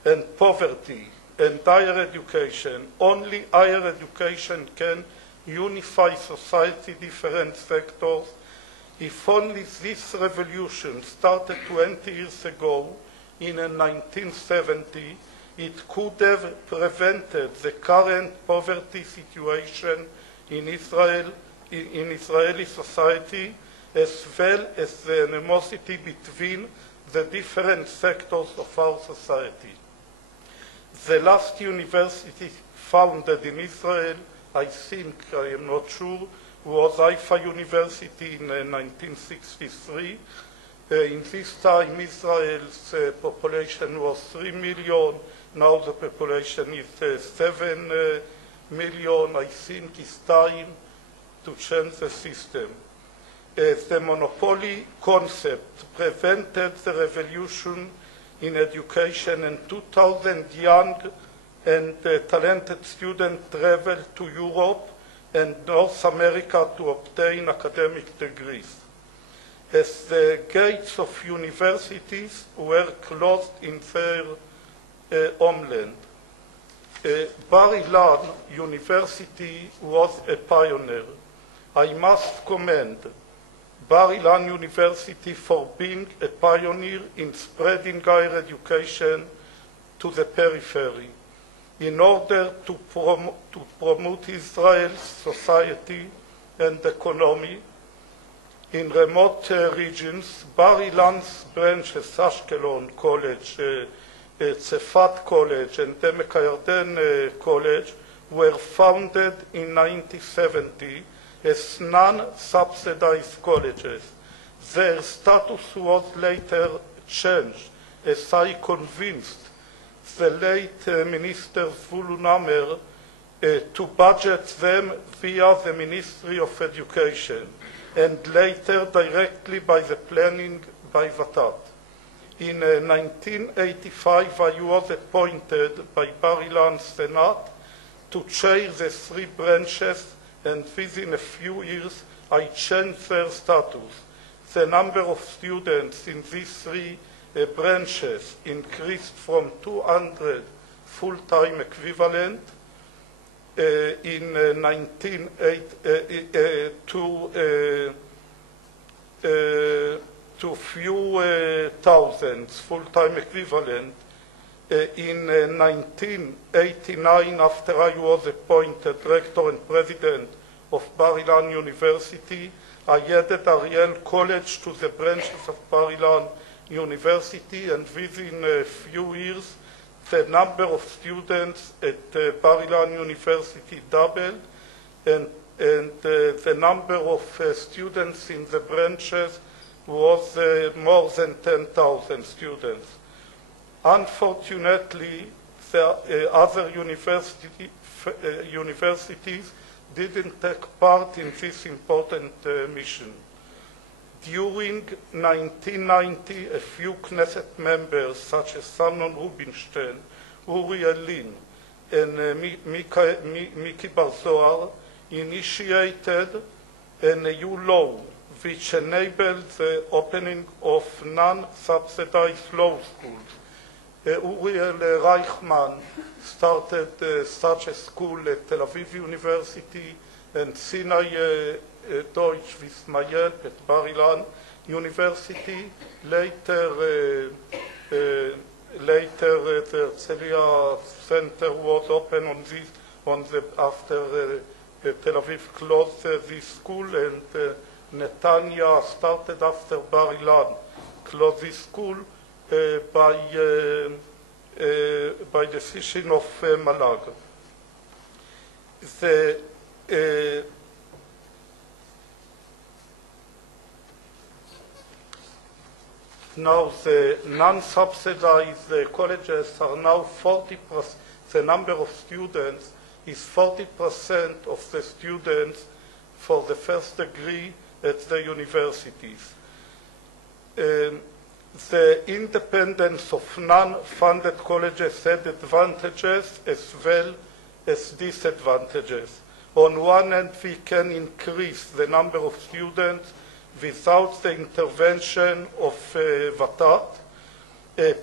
and higher education. Only higher education can unify society, different sectors. If only this revolution started 20 years ago, in 1970, it could have prevented the current poverty situation in Israel, in Israeli society, as well as the animosity between the different sectors of our society. The last university founded in Israel, I think, I am not sure, was Haifa University in 1963. In this time, Israel's population was 3 million. Now the population is 7 million. I think it's time to change the system. The monopoly concept prevented the revolution in education, and 2,000 young and talented students traveled to Europe and North America to obtain academic degrees. As the gates of universities were closed in their homeland, Bar-Ilan University was a pioneer. I must commend Bar-Ilan University for being a pioneer in spreading higher education to the periphery in order to promote Israel's society and economy. In remote regions, Bar-Ilan's branches, Ashkelon College, Tzefat College, and Emek HaYarden College, were founded in 1970 as non-subsidized colleges. Their status was later changed, as I convinced the late Minister Zvulun Amer to budget them via the Ministry of Education, and later directly by the planning by Vatat. In 1985, I was appointed by Bar-Ilan Senate to chair the three branches, and within a few years I changed their status. The number of students in these three branches increased from 200 full-time equivalent in 1980 to few thousands full-time equivalent. In 1989, after I was appointed rector and president of Bar-Ilan University, I added Ariel College to the branches of Bar-Ilan University, and within a few years, the number of students at Bar-Ilan University doubled, and the number of students in the branches was more than 10,000 students. Unfortunately, the other universities didn't take part in this important mission. During 1990, a few Knesset members, such as Amnon Rubinstein, Uriel, and Miki Bar-Zohar, initiated a new law which enabled the opening of non-subsidized law schools. Uriel Reichman started such a school at Tel Aviv University, and Sinai Deutsch with my help at Bar-Ilan University. Later, the Herzliya Center was open after Tel Aviv closed this school, and Netanya started after Bar-Ilan closed this school by decision of Malag. Now the non-subsidized colleges are now 40%. The number of students is 40% of the students for the first degree at the universities. The independence of non-funded colleges had advantages as well as disadvantages. On one hand, we can increase the number of students without the intervention of Vatat,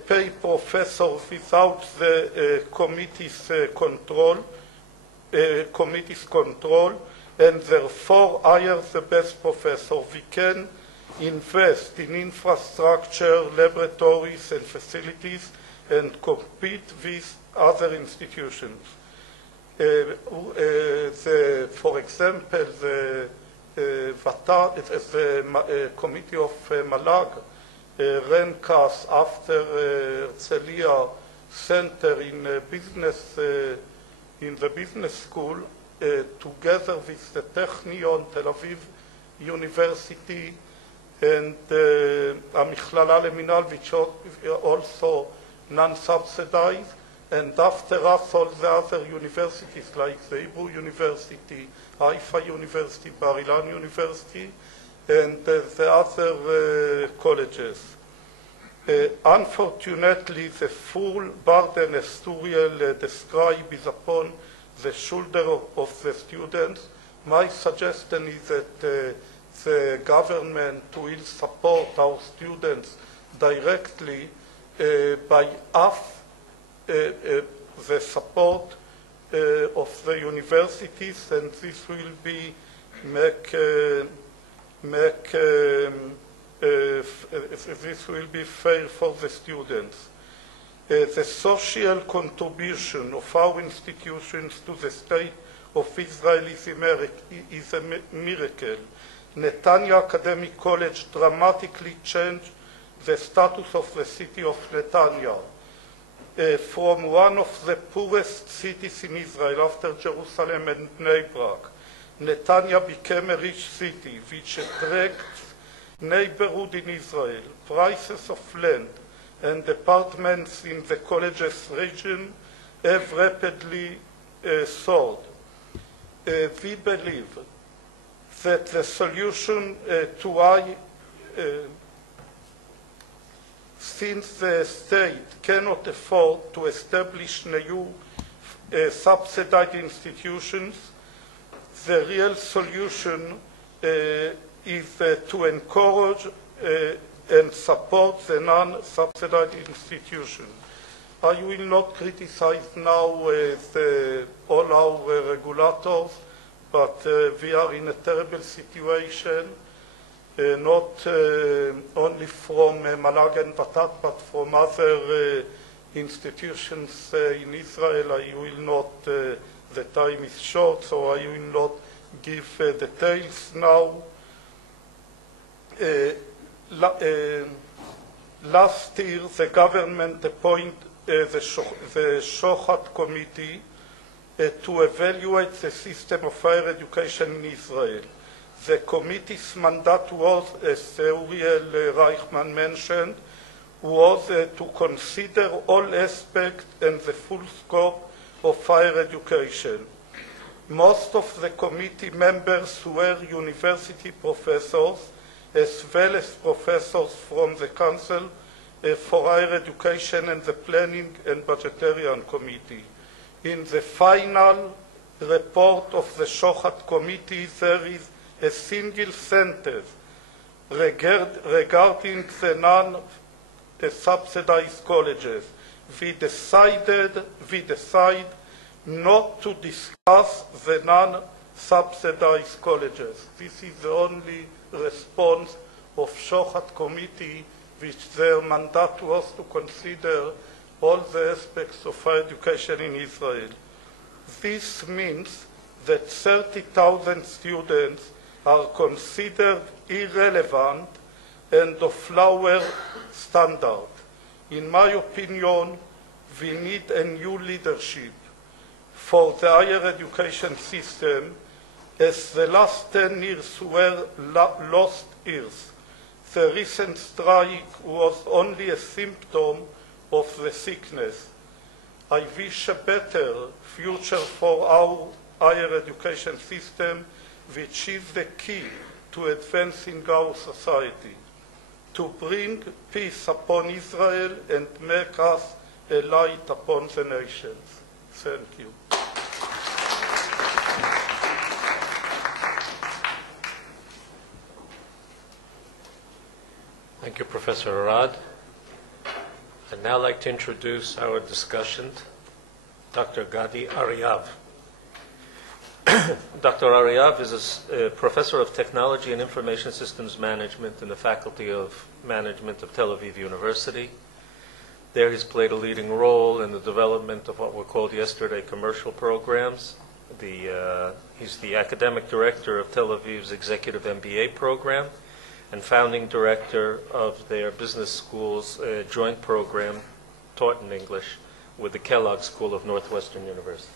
pay professors without the committee's control, and therefore hire the best professor. We can invest in infrastructure, laboratories, and facilities, and compete with other institutions. For example, the committee of Malag ran CAS after Herzliya Center in the business school, together with the Technion, Tel Aviv University, and המכללה למינהל, which also non-subsidized, and after us all the other universities like the Hebrew University, Haifa University, Bar-Ilan University, and the other colleges. Unfortunately, the full burden, as Uriel described, is upon the shoulder of the students. My suggestion is that the government will support our students directly by half the support of the universities, and this will be this will be fair for the students. The social contribution of our institutions to the state of Israel is a miracle. Netanya Academic College dramatically changed the status of the city of Netanya. From one of the poorest cities in Israel after Jerusalem and Bnei Brak, Netanya became a rich city which attracts neighborhood in Israel. Prices of land and apartments in the college's region have rapidly soared. We believe that the solution to high, since the state cannot afford to establish new subsidized institutions, the real solution is to encourage and support the non-subsidized institution. I will not criticize now all our regulators, but we are in a terrible situation, not only from Malag and Batat, but from other institutions in Israel. I will not, the time is short, so I will not give details now. Last year, the government appointed the Shohat Committee to evaluate the system of higher education in Israel. The committee's mandate was, as Uriel Reichman mentioned, was to consider all aspects and the full scope of higher education. Most of the committee members were university professors, as well as professors from the Council for Higher Education and the Planning and Budgetarian Committee. In the final report of the Shohat Committee, there is a single sentence regarding the non-subsidized colleges. We decide not to discuss the non-subsidized colleges. This is the only response of Shohat Committee, which their mandate was to consider all the aspects of higher education in Israel. This means that 30,000 students are considered irrelevant and of lower standard. In my opinion, we need a new leadership for the higher education system, as the last 10 years were lost years. The recent strike was only a symptom of the sickness. I wish a better future for our higher education system, which is the key to advancing our society, to bring peace upon Israel and make us a light upon the nations. Thank you. Thank you, Professor Arad. I'd now like to introduce our discussant, Dr. Gadi Ariav. Dr. Ariav is a professor of technology and information systems management in the Faculty of Management of Tel Aviv University. There he's played a leading role in the development of what were called yesterday commercial programs. He's the academic director of Tel Aviv's Executive MBA program and founding director of their business school's joint program taught in English with the Kellogg School of Northwestern University.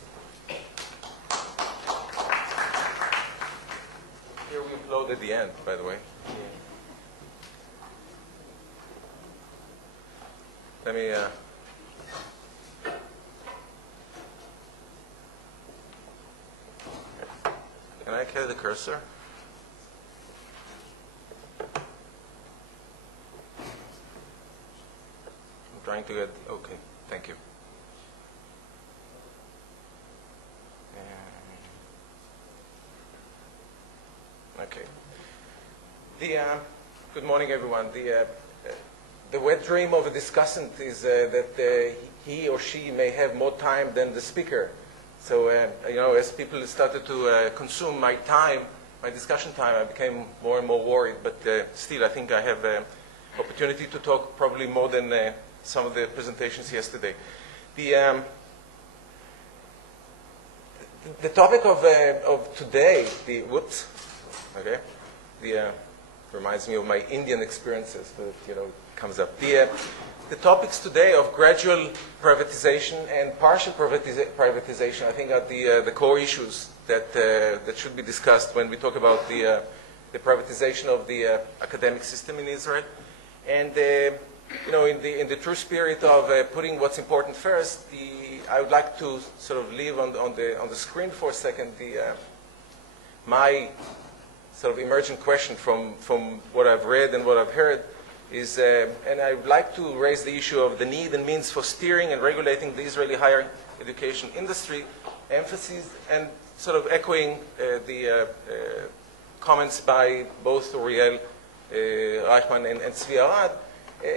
Here we upload at the end, by the way. let me. Can I carry the cursor? I'm trying to get. Okay, thank you. Okay. Good morning, everyone. The wet dream of a discussant is that he or she may have more time than the speaker. So, as people started to consume my time, my discussion time, I became more and more worried. But still, I think I have opportunity to talk probably more than some of the presentations yesterday. The topic of today, reminds me of my Indian experiences, but comes up. The topics today of gradual privatization and partial privatization, I think, are the core issues that should be discussed when we talk about the privatization of the academic system in Israel. And in the true spirit of putting what's important first, I would like to sort of leave on the screen for a second my sort of emergent question from what I've read and what I've heard is, and I would like to raise the issue of the need and means for steering and regulating the Israeli higher education industry, emphasis and sort of echoing the comments by both Uriel, Reichman, and Tzvi Arad,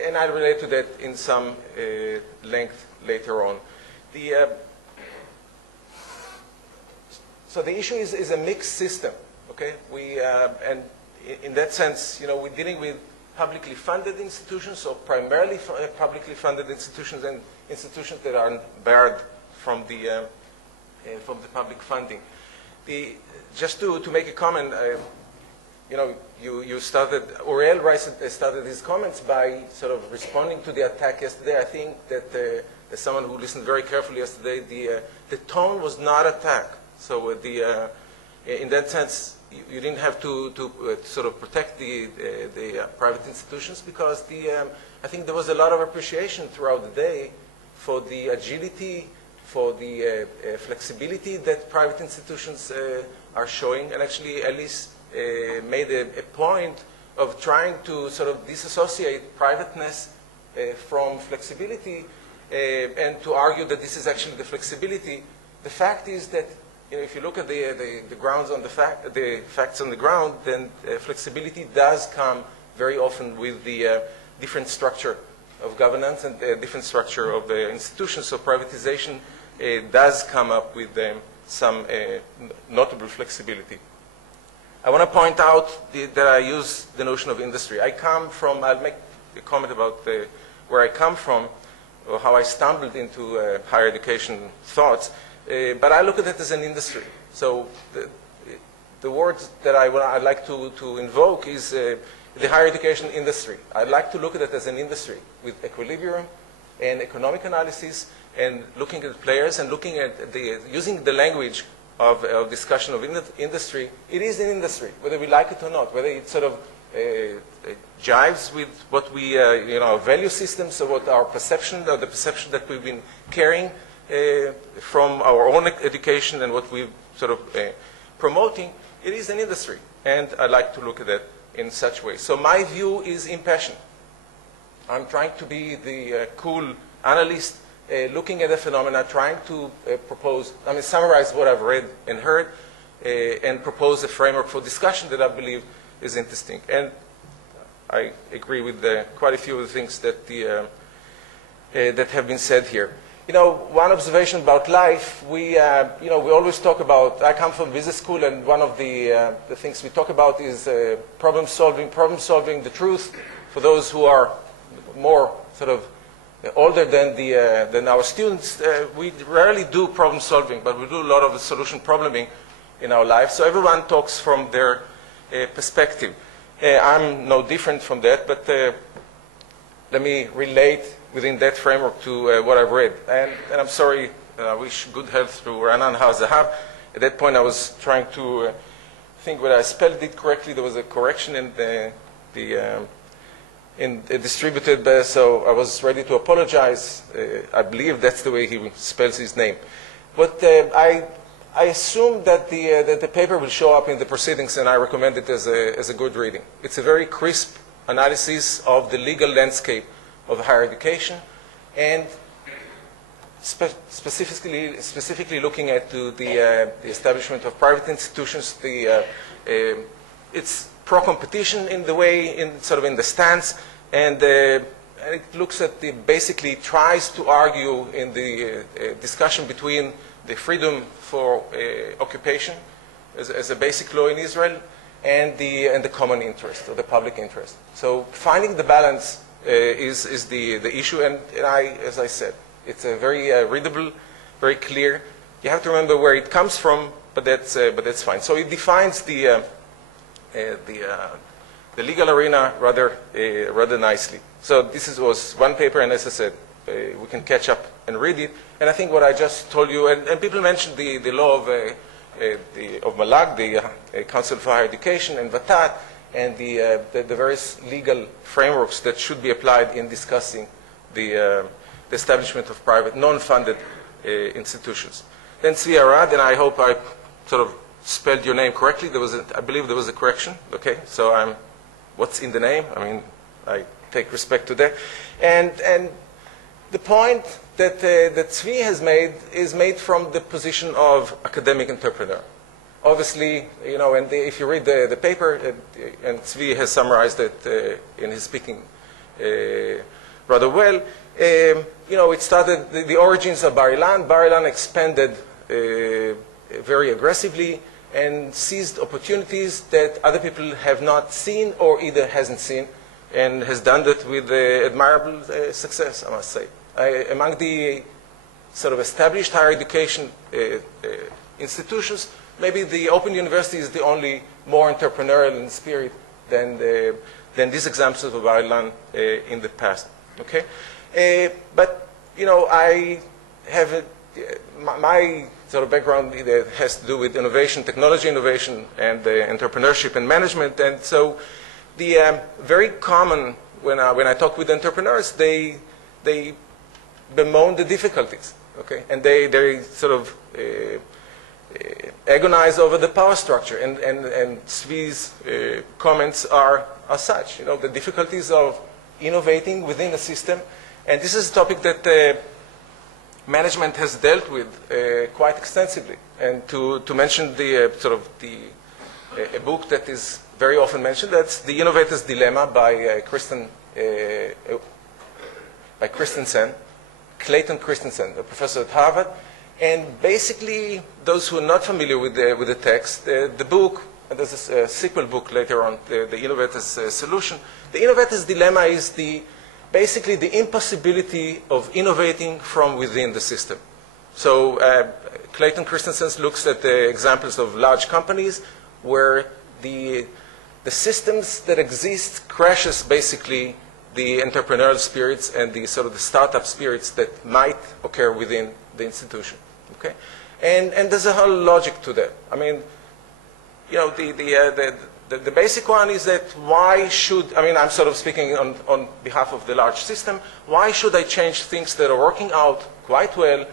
and I'll relate to that in some length later on. So the issue is a mixed system. Okay, and in that sense, we're dealing with publicly funded institutions, or primarily publicly funded institutions, and institutions that are barred from the public funding. Just to make a comment, you started. Uriel started his comments by sort of responding to the attack yesterday. I think that as someone who listened very carefully yesterday, the tone was not attack. So in that sense, you didn't have to sort of protect the private institutions, because I think there was a lot of appreciation throughout the day for the agility, for the flexibility that private institutions are showing, and actually Ellis made a point of trying to sort of disassociate privateness from flexibility, and to argue that this is actually the flexibility. The fact is that if you look at the grounds on the facts on the ground, then flexibility does come very often with the different structure of governance and the different structure of the institutions. So privatization does come up with some notable flexibility. I want to point out that I use the notion of industry. I'll make a comment about where I come from, or how I stumbled into higher education thoughts. But I look at it as an industry. So the words that I'd like to invoke is the higher education industry. I'd like to look at it as an industry with equilibrium and economic analysis, and looking at players and looking at using the language of discussion of industry. It is an industry, whether we like it or not, whether it sort of jives with what we, our value systems, or what our perception, or the perception that we've been carrying from our own education and what we're sort of promoting. It is an industry, and I like to look at it in such way. So my view is impassioned. I'm trying to be the cool analyst, looking at the phenomena, trying to summarize what I've read and heard, and propose a framework for discussion that I believe is interesting. And I agree with quite a few of the things that that have been said here. One observation about life, we always talk about, I come from business school, and one of the things we talk about is problem solving, the truth. For those who are more sort of older than our students, we rarely do problem solving, but we do a lot of solution probleming in our life. So everyone talks from their perspective. I'm no different from that, but let me relate within that framework to what I've read. And I'm sorry, I wish good health to Raanan, Har-Zahav. At that point, I was trying to think whether I spelled it correctly. There was a correction in the distributed, so I was ready to apologize. I believe that's the way he spells his name. But I assume that the paper will show up in the proceedings, and I recommend it as a good reading. It's a very crisp analysis of the legal landscape of higher education, and specifically looking at the establishment of private institutions. It's pro-competition in the way, in the stance, and it looks at basically tries to argue in the discussion between the freedom for occupation as a basic law in Israel and the common interest or the public interest. So finding the balance is the issue, and as I said, it's a very readable, very clear. You have to remember where it comes from, but that's fine. So it defines the legal arena rather nicely. So this was one paper, and as I said, we can catch up and read it. And I think what I just told you, and people mentioned the law of Malag, the Council for Higher Education, and Vatat, and the various legal frameworks that should be applied in discussing the establishment of private, non-funded institutions. Then Tzvi Arad, and I hope I sort of spelled your name correctly. I believe there was a correction. Okay, so what's in the name? I mean, I take respect to that. And the point that Tzvi has made is made from the position of academic entrepreneur. Obviously, and if you read the paper, and Tzvi has summarized it in his speaking rather well. It started, the origins of Bar Ilan. Bar Ilan expanded very aggressively and seized opportunities that other people have not seen or either hasn't seen, and has done that with admirable success, I must say. Among the sort of established higher education institutions, maybe the Open University is the only more entrepreneurial in spirit than these examples of Bar Ilan in the past. Okay, but I have my sort of background has to do with innovation, technology innovation, and entrepreneurship and management. And so, the very common when I talk with entrepreneurs, they bemoan the difficulties. Okay, and they sort of agonize over the power structure. And Tzvi's comments are such. The difficulties of innovating within a system. And this is a topic that management has dealt with quite extensively. And to mention a book that is very often mentioned, that's The Innovator's Dilemma by Clayton Christensen, a professor at Harvard. And basically, those who are not familiar with the text, the book, and there's a sequel book later on, the Innovator's Solution. The Innovator's Dilemma is basically the impossibility of innovating from within the system. So Clayton Christensen looks at the examples of large companies where the systems that exist crashes basically the entrepreneurial spirits and the sort of the startup spirits that might occur within the institution. Okay, and there's a whole logic to that. I mean, the basic one is that I'm sort of speaking on behalf of the large system, why should I change things that are working out quite well,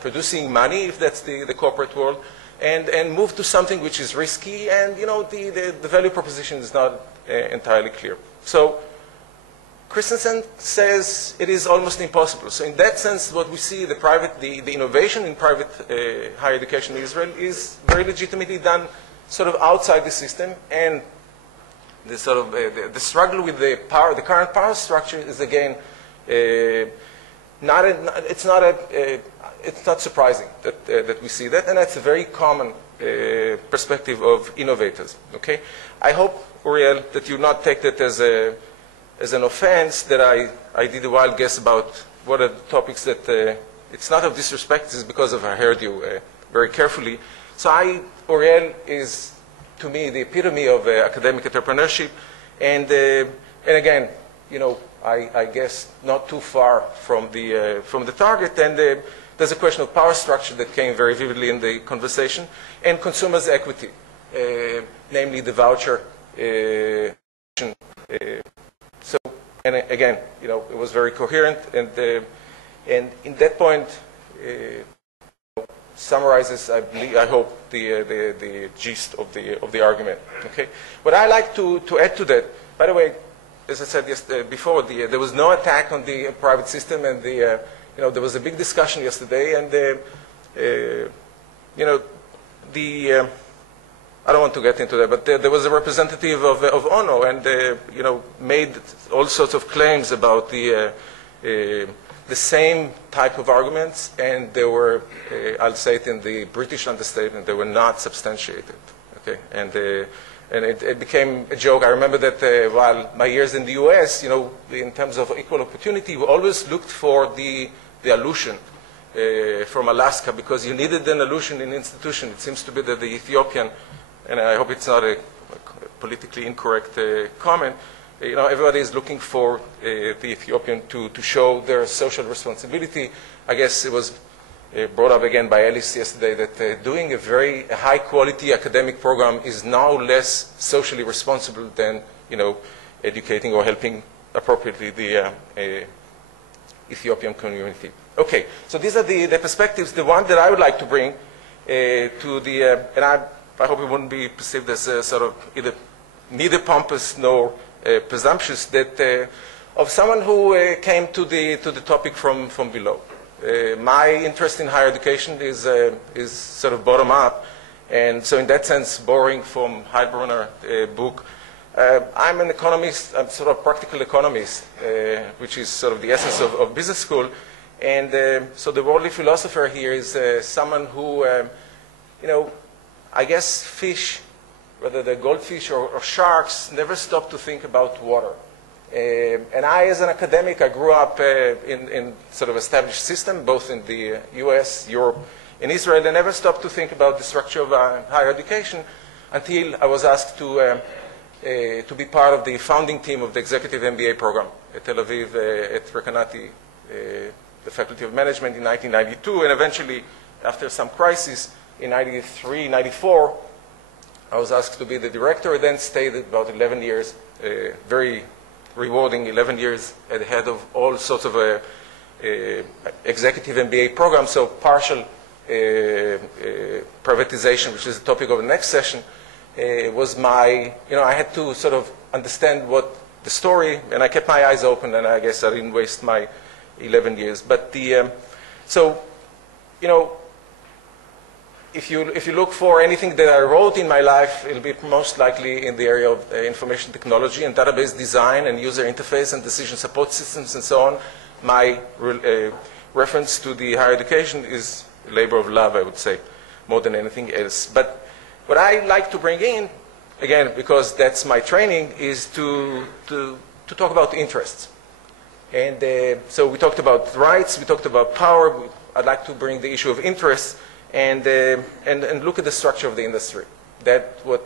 producing money, if that's the corporate world, and move to something which is risky, and the value proposition is not entirely clear. So Christensen says it is almost impossible. So in that sense, what we see, the innovation in private higher education in Israel is very legitimately done sort of outside the system, and the sort of the struggle with the current power structure is again it's not surprising that we see that, and that's a very common perspective of innovators. Okay, I hope, Uriel, that you not take that as an offense that I did a wild guess about what are the topics that it's not of disrespect. It's because I heard you very carefully. So Uriel is, to me, the epitome of academic entrepreneurship, and again, I guess not too far from the target. And there's a question of power structure that came very vividly in the conversation, and consumers' equity, namely the voucher. So And again, it was very coherent, and in that point, summarizes, I hope, the gist of the argument. Okay. What I like to add to that, by the way, as I said before, there was no attack on the private system, and there was a big discussion yesterday, and I don't want to get into that, but there was a representative of ONO, and made all sorts of claims about the same type of arguments, and they were, I'll say it in the British understatement, they were not substantiated. Okay, and it became a joke. I remember that while my years in the U.S., in terms of equal opportunity, we always looked for the allusion from Alaska, because you needed an allusion in institution. It seems to be that the Ethiopian, and I hope it's not a politically incorrect comment, everybody is looking for the Ethiopian to show their social responsibility. I guess it was brought up again by Alice yesterday that doing a very high-quality academic program is now less socially responsible than, educating or helping appropriately the Ethiopian community. Okay, so these are the perspectives. The one that I would like to bring to the, and I hope it wouldn't be perceived as sort of neither pompous nor presumptuous, that of someone who came to the topic from below. My interest in higher education is sort of bottom up, and so in that sense, borrowing from Heilbronner book, I'm an economist. I'm sort of practical economist, which is sort of the essence of business school, and so the worldly philosopher here is someone who, I guess fish, whether they're goldfish or sharks, never stop to think about water. And I, as an academic, I grew up in sort of established system, both in the US, Europe, and Israel. I never stopped to think about the structure of higher education until I was asked to be part of the founding team of the executive MBA program at Tel Aviv, at Rekanati, the Faculty of Management in 1992. And eventually, after some crisis, in 93, 94, I was asked to be the director, then stayed about 11 years, very rewarding 11 years at the head of all sorts of executive MBA programs, so partial privatization, which is the topic of the next session, was my, I had to sort of understand what the story, and I kept my eyes open, and I guess I didn't waste my 11 years. But if you look for anything that I wrote in my life, it'll be most likely in the area of information technology and database design and user interface and decision support systems and so on. My reference to the higher education is a labor of love, I would say, more than anything else. But what I like to bring in, again, because that's my training, is to talk about interests. And so we talked about rights, we talked about power. I'd like to bring the issue of interests and look at the structure of the industry. That what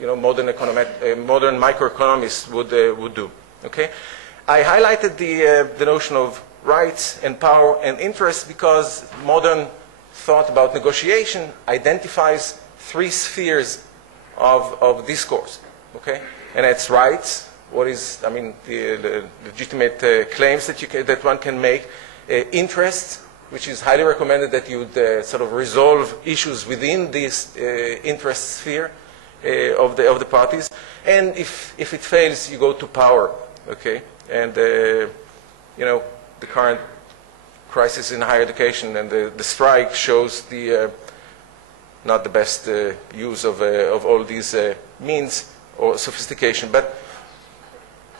modern microeconomists would do. Okay, I highlighted the notion of rights and power and interest because modern thought about negotiation identifies three spheres of discourse. Okay, and it's rights. What is, the legitimate claims that one can make, interests, which is highly recommended that you would sort of resolve issues within this interest sphere of the parties. And if it fails, you go to power, okay? And, the current crisis in higher education and the strike shows not the best use of all these means or sophistication. But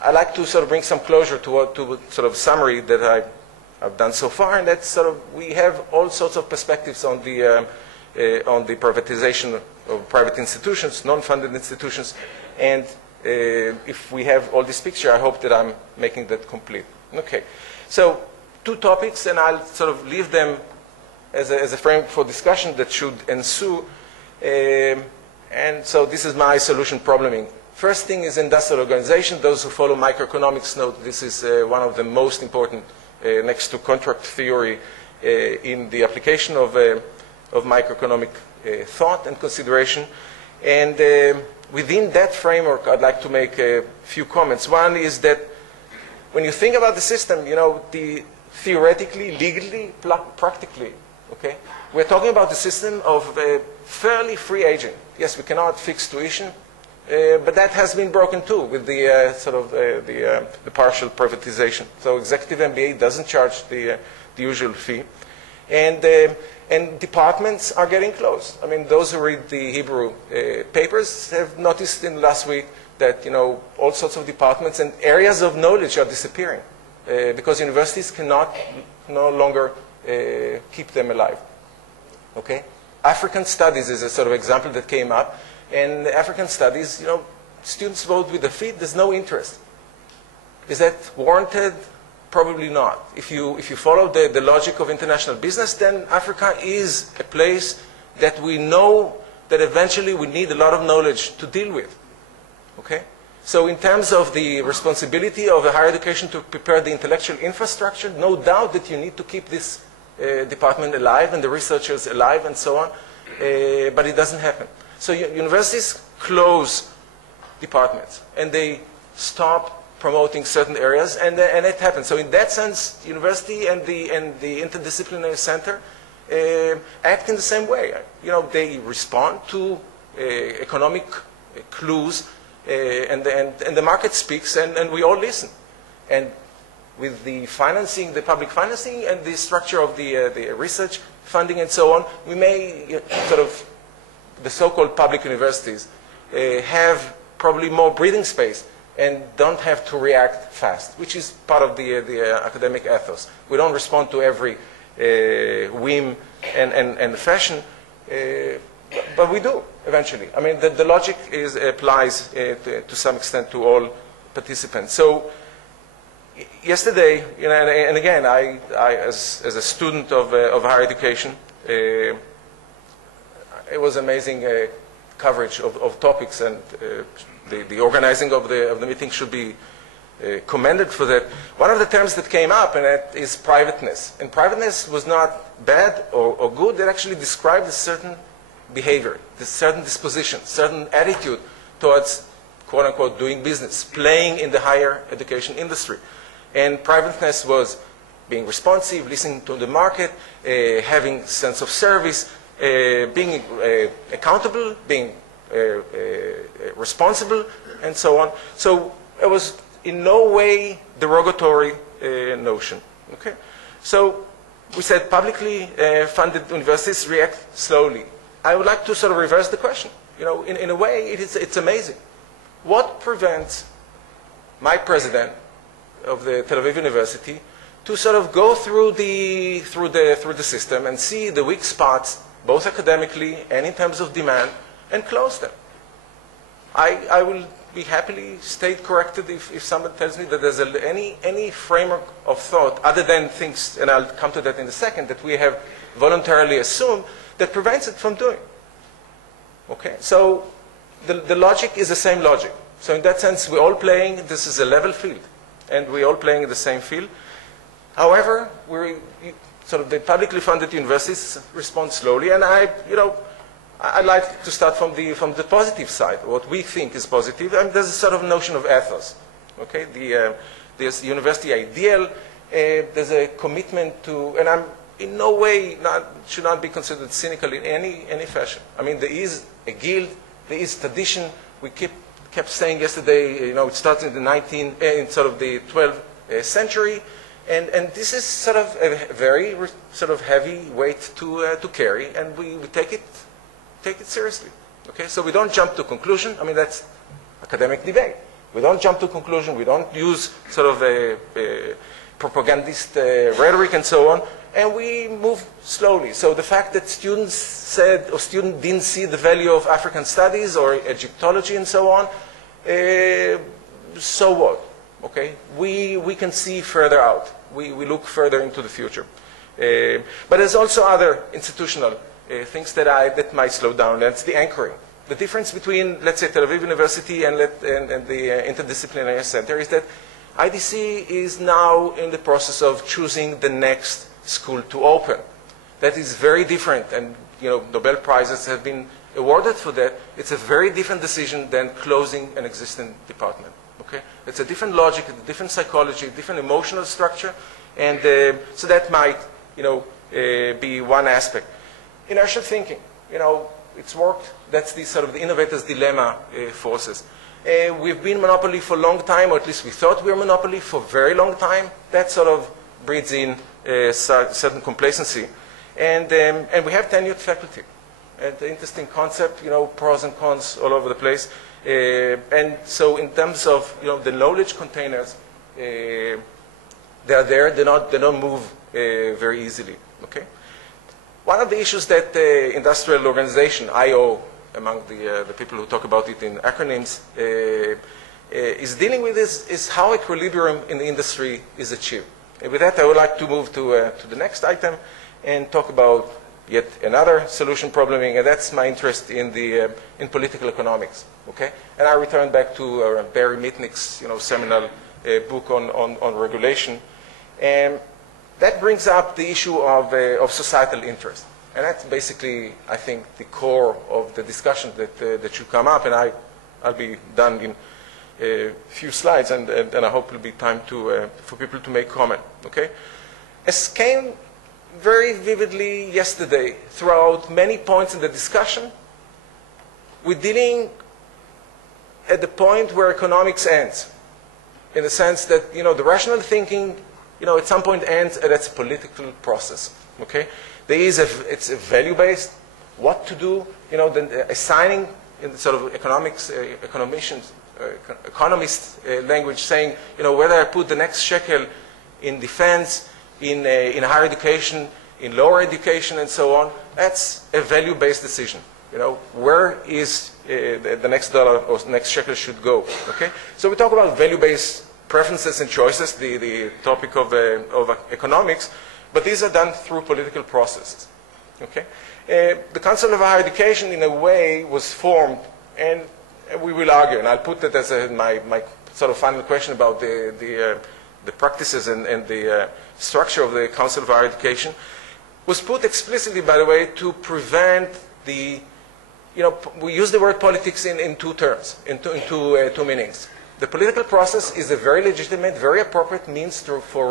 I like to sort of bring some closure to sort of summary that I've done so far, and that's sort of, we have all sorts of perspectives on the privatization of private institutions, non-funded institutions, and if we have all this picture, I hope that I'm making that complete. Okay, so two topics, and I'll sort of leave them as a frame for discussion that should ensue, and so this is my solution probleming. First thing is industrial organization. Those who follow microeconomics know this is one of the most important next to contract theory in the application of microeconomic thought and consideration. And within that framework, I'd like to make a few comments. One is that when you think about the system, theoretically, legally, practically, okay, we're talking about the system of a fairly free agent. Yes, we cannot fix tuition, but that has been broken too with the the partial privatization. So executive MBA doesn't charge the usual fee, and departments are getting closed. I mean, those who read the Hebrew papers have noticed in the last week that all sorts of departments and areas of knowledge are disappearing because universities cannot no longer keep them alive. Okay, African studies is a sort of example that came up, and African studies, students vote with their feet. There's no interest. Is that warranted? Probably not. If you follow the logic of international business, then Africa is a place that we know that eventually we need a lot of knowledge to deal with. Okay? So in terms of the responsibility of the higher education to prepare the intellectual infrastructure, no doubt that you need to keep this department alive and the researchers alive and so on, but it doesn't happen. So universities close departments and they stop promoting certain areas, and it happens. So in that sense, university and the interdisciplinary center act in the same way. They respond to economic clues, and the market speaks, and we all listen. And with the financing, the public financing, and the structure of the research funding and so on, we may the so-called public universities have probably more breathing space and don't have to react fast, which is part of the academic ethos. We don't respond to every whim and fashion, but we do eventually. I mean, the logic applies to some extent to all participants. So yesterday, and again, I as a student of higher education, it was amazing coverage of topics, and the organizing of the meeting should be commended for that. One of the terms that came up, and that is privateness. And privateness was not bad or good. It actually described a certain behavior, a certain disposition, certain attitude towards, quote unquote, doing business, playing in the higher education industry. And privateness was being responsive, listening to the market, having sense of service, being accountable, being responsible, and so on. So it was in no way derogatory notion. Okay, so we said publicly funded universities react slowly. I would like to sort of reverse the question. In a way, it's amazing. What prevents my president of the Tel Aviv University to sort of go through the system and see the weak spots, both academically and in terms of demand, and close them? I will be happily state corrected if someone tells me that there's any framework of thought other than things, and I'll come to that in a second, that we have voluntarily assumed that prevents it from doing. Okay, so the logic is the same logic. So in that sense, we're all playing, this is a level field, and we're all playing in the same field. However, the publicly funded universities respond slowly, and I'd like to start from the positive side, what we think is positive. And there's a sort of notion of ethos. Okay, there's the university ideal. There's a commitment to, and I'm in no way should not be considered cynical in any fashion. I mean, there is a guild, there is tradition. We kept saying yesterday, it started in the 12th century. And this is sort of a very sort of heavy weight to carry, and we take it seriously. Okay, so we don't jump to conclusion. I mean, that's academic debate. We don't jump to conclusion. We don't use sort of a propagandist rhetoric and so on, and we move slowly. So the fact that students didn't see the value of African studies or Egyptology and so on, so what? Okay, we can see further out. We look further into the future. But there's also other institutional things that might slow down. That's the anchoring. The difference between, let's say, Tel Aviv University and the Interdisciplinary Center is that IDC is now in the process of choosing the next school to open. That is very different, and Nobel Prizes have been awarded for that. It's a very different decision than closing an existing department. Okay? It's a different logic, a different psychology, a different emotional structure, and so that might, be one aspect. Inertial thinking, it's worked. That's the sort of the innovator's dilemma forces. We've been monopoly for a long time, or at least we thought we were monopoly for a very long time. That sort of breeds in certain complacency. And we have tenured faculty. And the interesting concept, pros and cons all over the place. And so in terms of, the knowledge containers, they are there. They don't move very easily. Okay? One of the issues that industrial organization, I/O, among the people who talk about it in acronyms, is dealing with is how equilibrium in the industry is achieved. And with that, I would like to move to the next item and talk about yet another solution probleming, and that's my interest in political economics. Okay, and I return back to Barry Mitnick's seminal book on regulation, and that brings up the issue of societal interest, and that's basically, I think, the core of the discussion that should come up, and I'll be done in a few slides, and I hope there'll be time for people to make comment. Okay, as came very vividly yesterday throughout many points in the discussion, we're dealing at the point where economics ends, in the sense that the rational thinking at some point ends at its political process. Okay, it's a value-based what to do. Assigning in the sort of economist language, saying whether I put the next shekel in defense, in higher education, in lower education, and so on. That's a value-based decision. Where is the next dollar or next shekel should go? Okay, so we talk about value-based preferences and choices, the topic of economics, but these are done through political processes. Okay, the Council of Higher Education, in a way, was formed, and we will argue, and I'll put that as my sort of final question about the practices and the structure of the Council of Higher Education, was put explicitly, by the way, to prevent we use the word politics in two terms, in two meanings. The political process is a very legitimate, very appropriate means for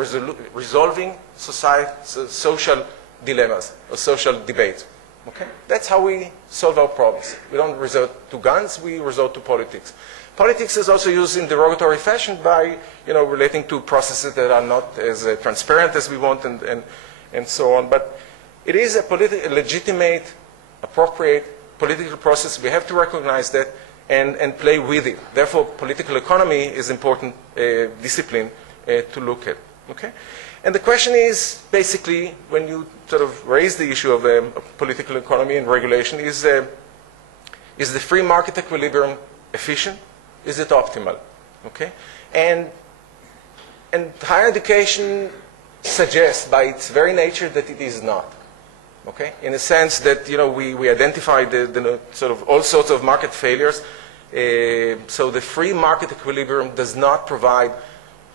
resolving social dilemmas or social debates. Okay? That's how we solve our problems. We don't resort to guns, we resort to politics. Politics is also used in derogatory fashion by, relating to processes that are not as transparent as we want and so on. But it is a legitimate, appropriate political process. We have to recognize that and play with it. Therefore, political economy is important discipline to look at. Okay? And the question is, basically, when you sort of raise the issue of political economy and regulation, is the free market equilibrium efficient? Is it optimal? Okay? And higher education suggests, by its very nature, that it is not. Okay? In a sense that, we identify the sort of all sorts of market failures. So the free market equilibrium does not provide.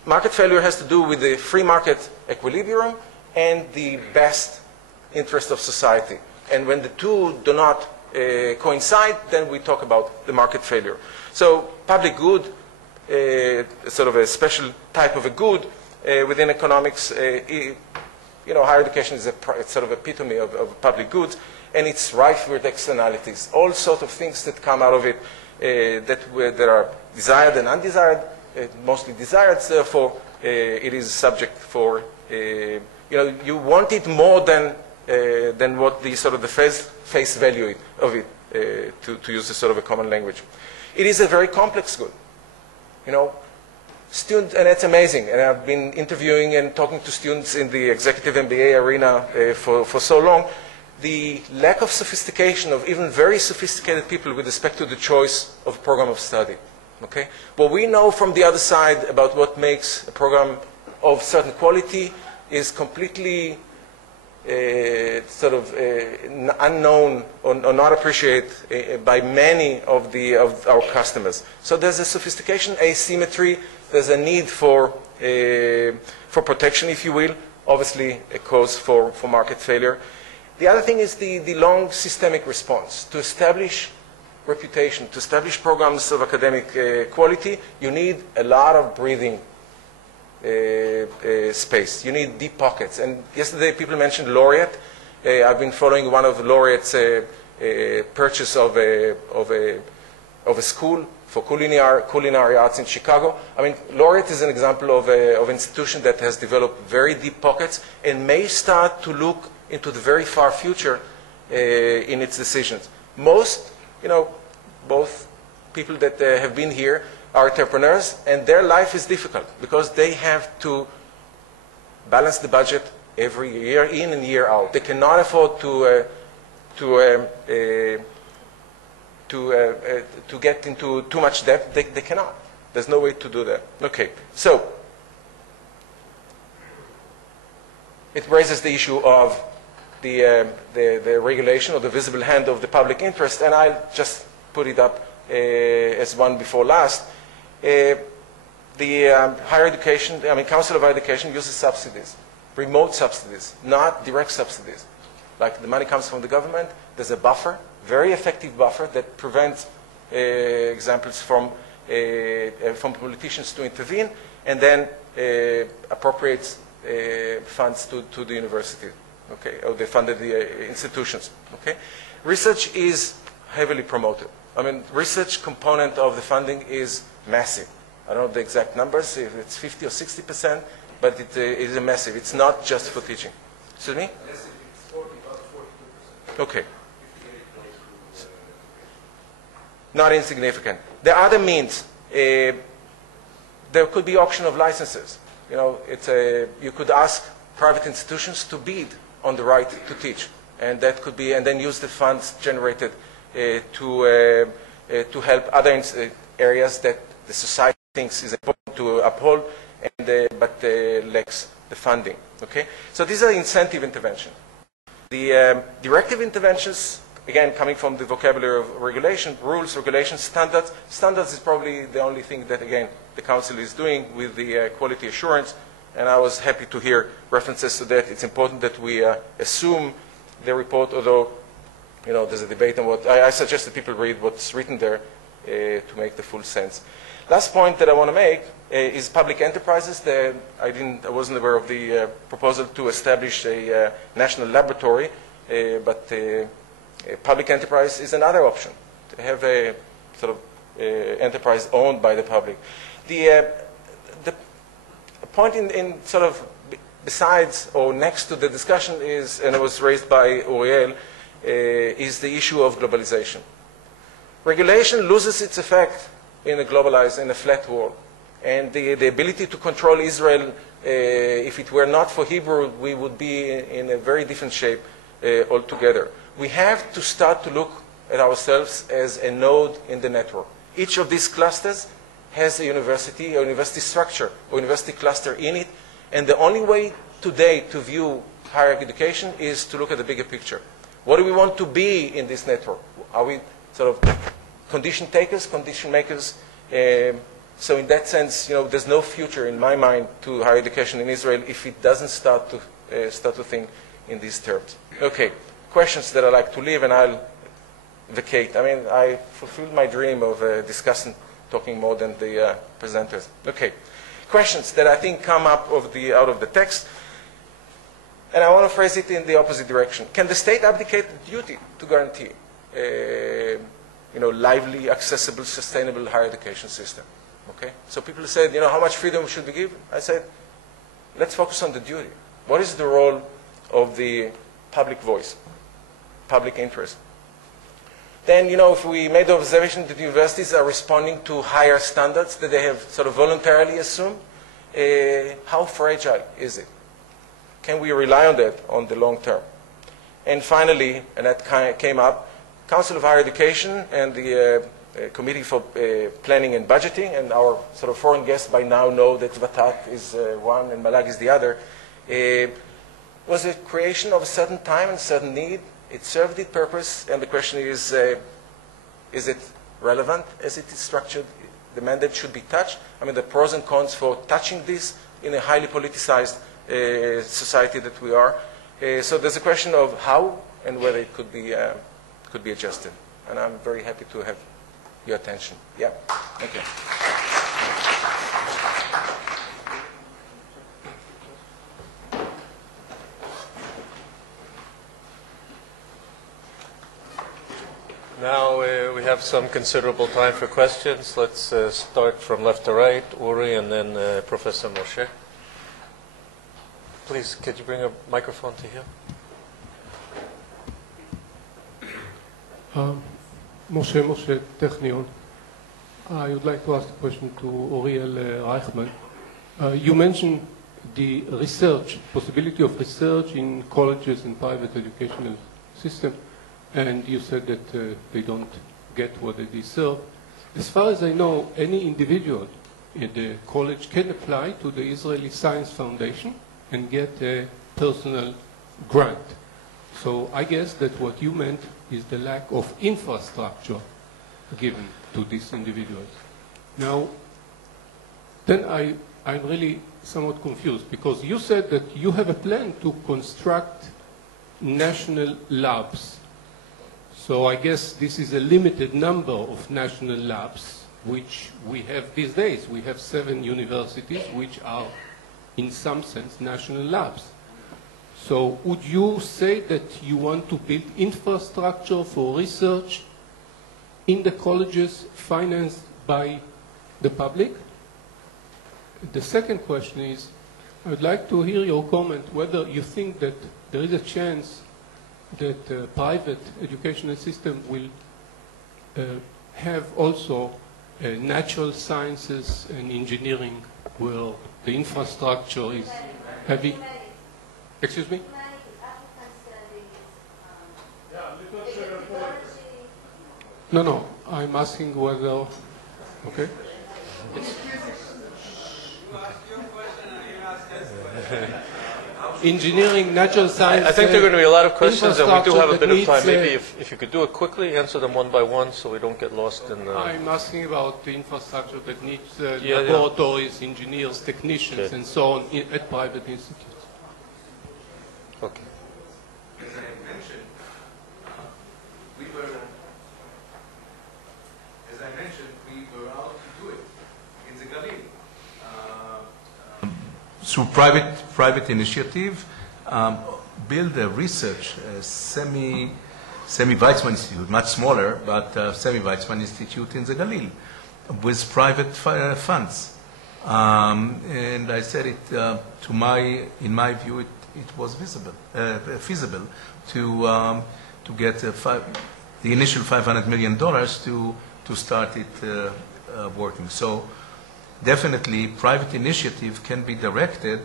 Market failure has to do with the free market equilibrium and the best interest of society. And when the two do not coincide, then we talk about the market failure. So public good, sort of a special type of a good within economics, higher education is it's sort of epitome of public goods, and it's rife with externalities, all sorts of things that come out of it that are desired and undesired, mostly desired. Therefore, it is subject for you want it more than what the sort of the face value of it, to use a sort of a common language. It is a very complex good. Students, and it's amazing. And I've been interviewing and talking to students in the executive MBA arena for so long. The lack of sophistication of even very sophisticated people with respect to the choice of program of study. Okay? What we know from the other side about what makes a program of certain quality is completely unknown or not appreciated by many of our customers. So there's a sophistication asymmetry. There's a need for protection, if you will. Obviously, a cause for market failure. The other thing is the long systemic response to establish reputation, to establish programs of academic quality, you need a lot of breathing space. You need deep pockets. And yesterday people mentioned Laureate. I've been following one of Laureate's purchase of a school for culinary arts in Chicago. I mean, Laureate is an example of an institution that has developed very deep pockets and may start to look into the very far future in its decisions. Most, both people that have been here are entrepreneurs, and their life is difficult because they have to balance the budget every year in and year out. They cannot afford to get into too much debt. They cannot. There's no way to do that. Okay, so it raises the issue of the regulation or the visible hand of the public interest, and I'll just put it up as one before last. The higher education, Council of Higher Education uses subsidies, remote subsidies, not direct subsidies. Like the money comes from the government, there's a buffer, very effective buffer that prevents examples from politicians to intervene, and then appropriates funds to the university, okay, or they funded the institutions, okay. Research is heavily promoted. Research component of the funding is massive. I don't know the exact numbers, if it's 50 or 60%, but it is massive. It's not just for teaching. Excuse me? Yes, it's 40, about 42%. Okay. Not insignificant. There are other means. There could be auction of licenses. You could ask private institutions to bid on the right to teach, and that could be, and then use the funds generated to help other areas that the society thinks is important to uphold, but lacks the funding. Okay, so these are incentive interventions. The directive interventions, again, coming from the vocabulary of regulation, rules, regulations, standards. Standards is probably the only thing that, again, the Council is doing with the quality assurance, and I was happy to hear references to that. It's important that we assume the report, although there's a debate on what. I suggest that people read what's written there to make the full sense. Last point that I want to make is public enterprises. I wasn't aware of the proposal to establish a national laboratory, but public enterprise is another option, to have a sort of enterprise owned by the public. The point in sort of besides or next to the discussion is, and it was raised by Uriel, is the issue of globalization. Regulation loses its effect in a globalized, in a flat world. And the ability to control Israel, if it were not for Hebrew, we would be in a very different shape altogether. We have to start to look at ourselves as a node in the network. Each of these clusters has a university structure, or university cluster in it, and the only way today to view higher education is to look at the bigger picture. What do we want to be in this network? Are we sort of condition takers, condition makers? So in that sense, there's no future in my mind to higher education in Israel if it doesn't start to think in these terms. Okay, questions that I like to leave, and I'll vacate. I fulfilled my dream of discussing, talking more than the presenters. Okay, questions that I think come up out of the text, and I want to phrase it in the opposite direction. Can the state abdicate the duty to guarantee lively, accessible, sustainable higher education system? Okay, so people said, how much freedom should we give? I said, let's focus on the duty. What is the role of the public voice, public interest? Then, if we made the observation that universities are responding to higher standards that they have sort of voluntarily assumed, how fragile is it? Can we rely on that on the long term? And finally, and that came up, Council of Higher Education and the Committee for Planning and Budgeting, and our sort of foreign guests by now know that Vatat is one and Malag is the other, was a creation of a certain time and certain need. It served its purpose, and the question is it relevant as it is structured? The mandate should be touched. The pros and cons for touching this in a highly politicized society that we are. So there's a question of how and whether it could be adjusted. and I'm very happy to have your attention. Yeah, thank you. Now we have some considerable time for questions. Let's start from left to right, Uri, and then Professor Moshe. Please, could you bring a microphone to here? Moshe, Technion. I would like to ask a question to Uriel Reichman. You mentioned the research, possibility of research in colleges and private educational system, and you said that they don't get what they deserve. As far as I know, any individual in the college can apply to the Israeli Science Foundation and get a personal grant. So I guess that what you meant is the lack of infrastructure given to these individuals. Now, then I'm really somewhat confused, because you said that you have a plan to construct national labs. So I guess this is a limited number of national labs, which we have these days. We have 7 universities, which are, in some sense, national labs. So would you say that you want to build infrastructure for research in the colleges financed by the public? The second question is, I would like to hear your comment whether you think that there is a chance that the private educational system will have also natural sciences and engineering where the infrastructure is heavy. Excuse me? No, I'm asking whether, okay? Engineering, natural science. I think there are going to be a lot of questions, and we do have a bit of time. Needs, Maybe if you could do it quickly, answer them one by one so we don't get lost in the... I'm asking about the infrastructure that needs laboratories, engineers, technicians, and so on at private institutes. Okay. As I mentioned, we were out to do it in the Galil. Through private initiative, build a research semi-Weizmann Institute, much smaller, but semi-Weizmann Institute in the Galil, with private funds. And I said it in my view, it was feasible to get the initial $500 million to start it working. So definitely private initiative can be directed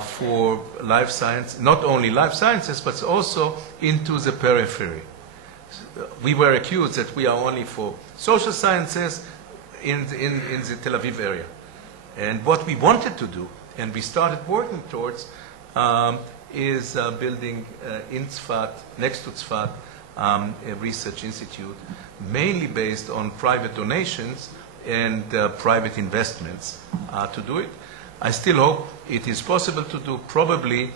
for life science, not only life sciences, but also into the periphery. We were accused that we are only for social sciences in the Tel Aviv area. And what we wanted to do, and we started working towards, is building in Tzfat, next to Tzfat, a research institute, mainly based on private donations and private investments to do it. I still hope it is possible to do. Probably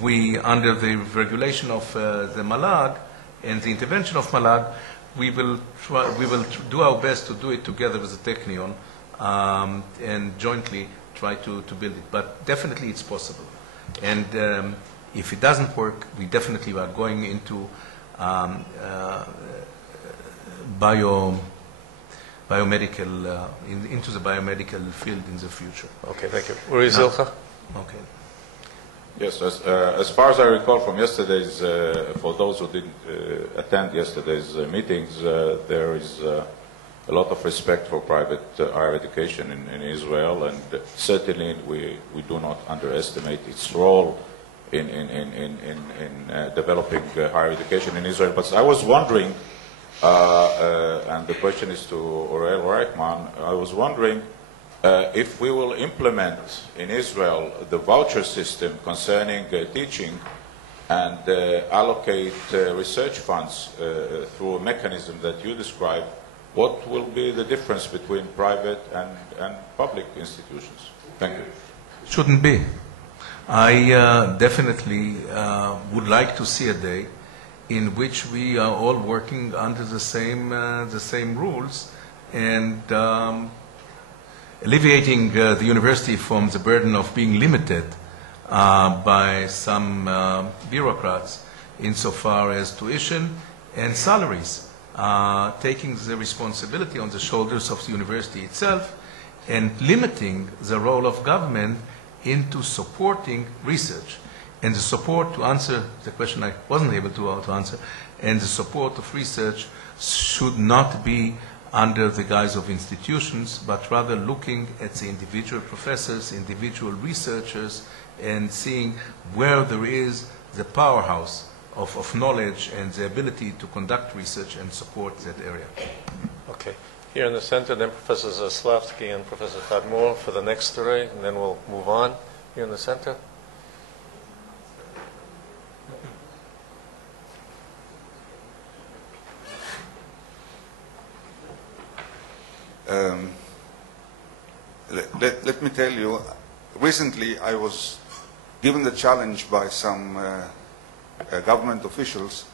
we, under the regulation of the Malag and the intervention of Malag, we will do our best to do it together with the Technion and jointly try to build it. But definitely it's possible. And if it doesn't work, we definitely are going into biomedical, into the biomedical field in the future. Okay, thank you. Uri Zilcha? Okay. Yes, as far as I recall from yesterday's, for those who didn't attend yesterday's meetings, there is a lot of respect for private higher education in Israel, and certainly we do not underestimate its role in developing higher education in Israel. But I was wondering, and the question is to Uriel Reichman, I was wondering if we will implement in Israel the voucher system concerning teaching and allocate research funds through a mechanism that you described, what will be the difference between private and public institutions? Thank you. Shouldn't be. I definitely would like to see a day in which we are all working under the same rules, and alleviating the university from the burden of being limited by some bureaucrats insofar as tuition and salaries, taking the responsibility on the shoulders of the university itself and limiting the role of government into supporting research. And the support, to answer the question I wasn't able to answer, and the support of research should not be under the guise of institutions, but rather looking at the individual professors, individual researchers, and seeing where there is the powerhouse of knowledge and the ability to conduct research and support that area. Okay. Here in the center, then Professor Zaslavsky and Professor Tadmor for the next three, and then we'll move on. Here in the center. Let me tell you, recently I was given the challenge by some government officials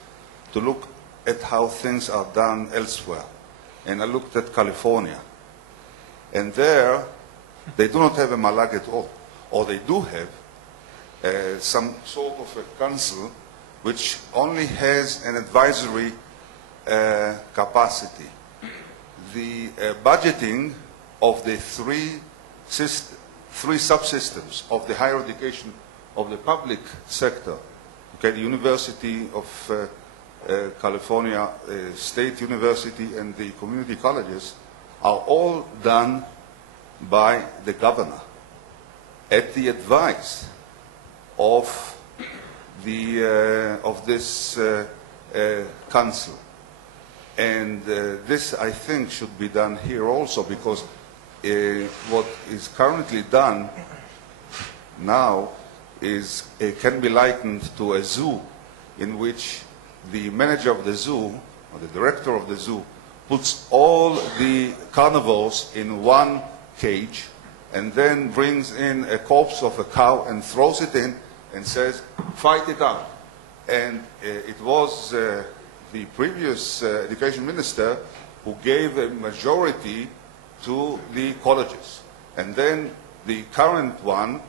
to look at how things are done elsewhere. And I looked at California. And there, they do not have a malag at all. Or they do have some sort of a council which only has an advisory capacity. The budgeting of the three subsystems of the higher education of the public sector, okay, the University of California, State University, and the community colleges, are all done by the governor at the advice of this council. And this, I think, should be done here also, because what is currently done now can be likened to a zoo, in which the manager of the zoo, or the director of the zoo, puts all the carnivores in one cage and then brings in a corpse of a cow and throws it in and says, fight it out. And it was the previous education minister who gave a majority to the colleges. And then the current one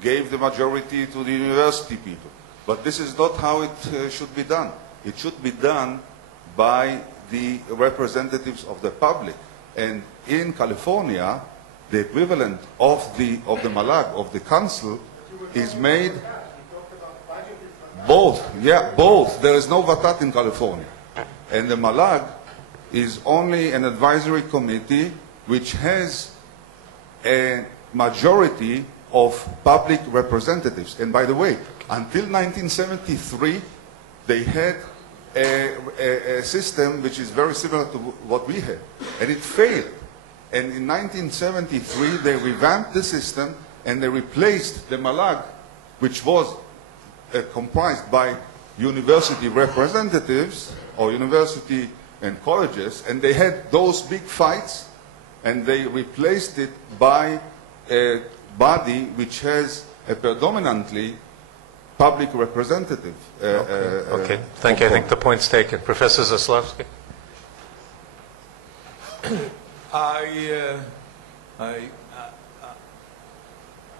gave the majority to the university people. But this is not how it should be done. It should be done by the representatives of the public. And in California, the equivalent of the malag, of the council, is made both. Yeah, both. There is no vatat in California. And the malag is only an advisory committee which has a majority of public representatives. And by the way, until 1973, they had a system which is very similar to what we had. And it failed. And in 1973, they revamped the system and they replaced the malag, which was comprised by university representatives or university and colleges, and they had those big fights, and they replaced it by a body which has a predominantly public representative. Okay. Thank you. I think the point's taken. Professor Zaslavsky.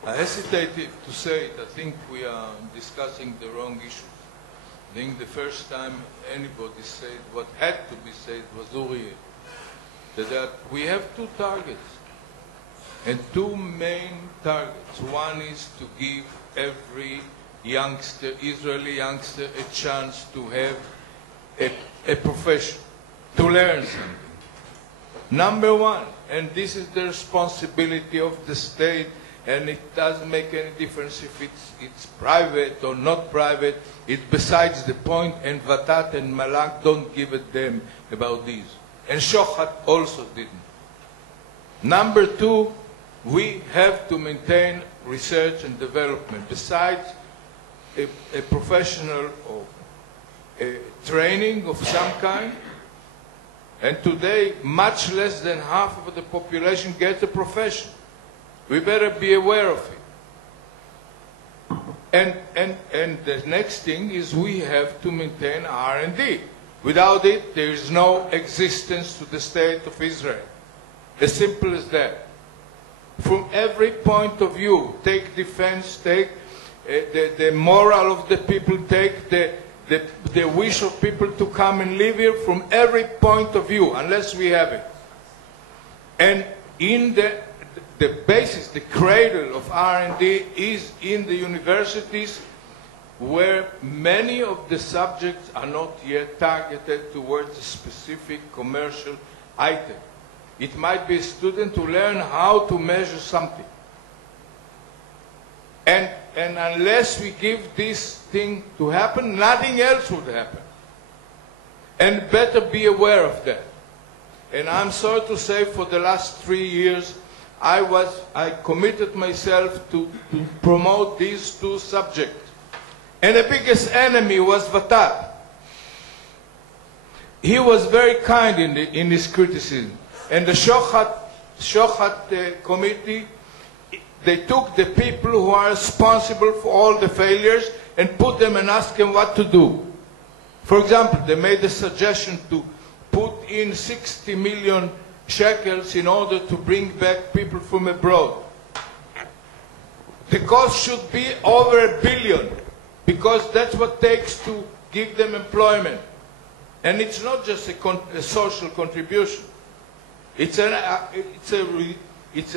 I hesitated to say it. I think we are discussing the wrong issues. I think the first time anybody said what had to be said was Uriel. That we have two targets, and two main targets. One is to give every youngster, Israeli youngster, a chance to have a profession, to learn something. Number one, and this is the responsibility of the state, and it doesn't make any difference if it's private or not private. It's besides the point, and Vatat and Malak don't give a damn about these. And Shochat also didn't. Number two, we have to maintain research and development. Besides a professional or a training of some kind, and today much less than half of the population gets a profession. We better be aware of it. And the next thing is we have to maintain R&D. Without it, there is no existence to the state of Israel. As simple as that. From every point of view, take defense, take the moral of the people, take the wish of people to come and live here, from every point of view, unless we have it. And in the basis, the cradle of R&D is in the universities, where many of the subjects are not yet targeted towards a specific commercial item. It might be a student to learn how to measure something. And unless we give this thing to happen, nothing else would happen. And better be aware of that. And I'm sorry to say, for the last 3 years, I committed myself to promote these two subjects. And the biggest enemy was Vatat. He was very kind in his criticism. And the Shochat committee, they took the people who are responsible for all the failures and put them and asked them what to do. For example, they made a suggestion to put in 60 million shekels in order to bring back people from abroad. The cost should be over $1 billion, because that's what it takes to give them employment. And it's not just a social contribution. It's a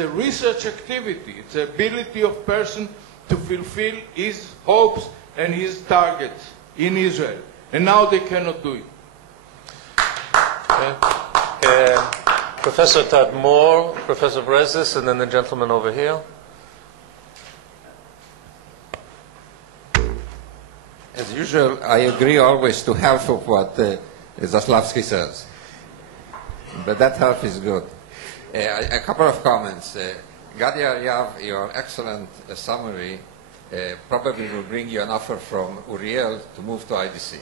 research activity. It's the ability of person to fulfill his hopes and his targets in Israel. And now they cannot do it. Okay. Professor Tadmor, Professor Brezis, and then the gentleman over here. As usual, I agree always to half of what Zaslavsky says. But that half is good. A couple of comments. Gadi Ariav, your excellent summary probably will bring you an offer from Uriel to move to IDC.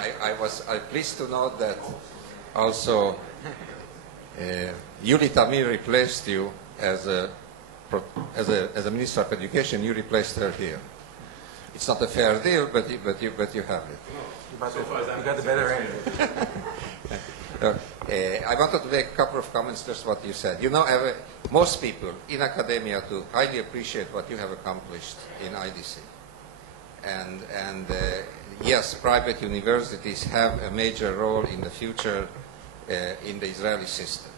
I was pleased to note that also Yuli Tamir replaced you as a Minister of Education. You replaced her here. It's not a fair deal, but you have it. You got the better end. I wanted to make a couple of comments just what you said. You know, most people in academia do highly appreciate what you have accomplished in IDC. And yes, private universities have a major role in the future in the Israeli system.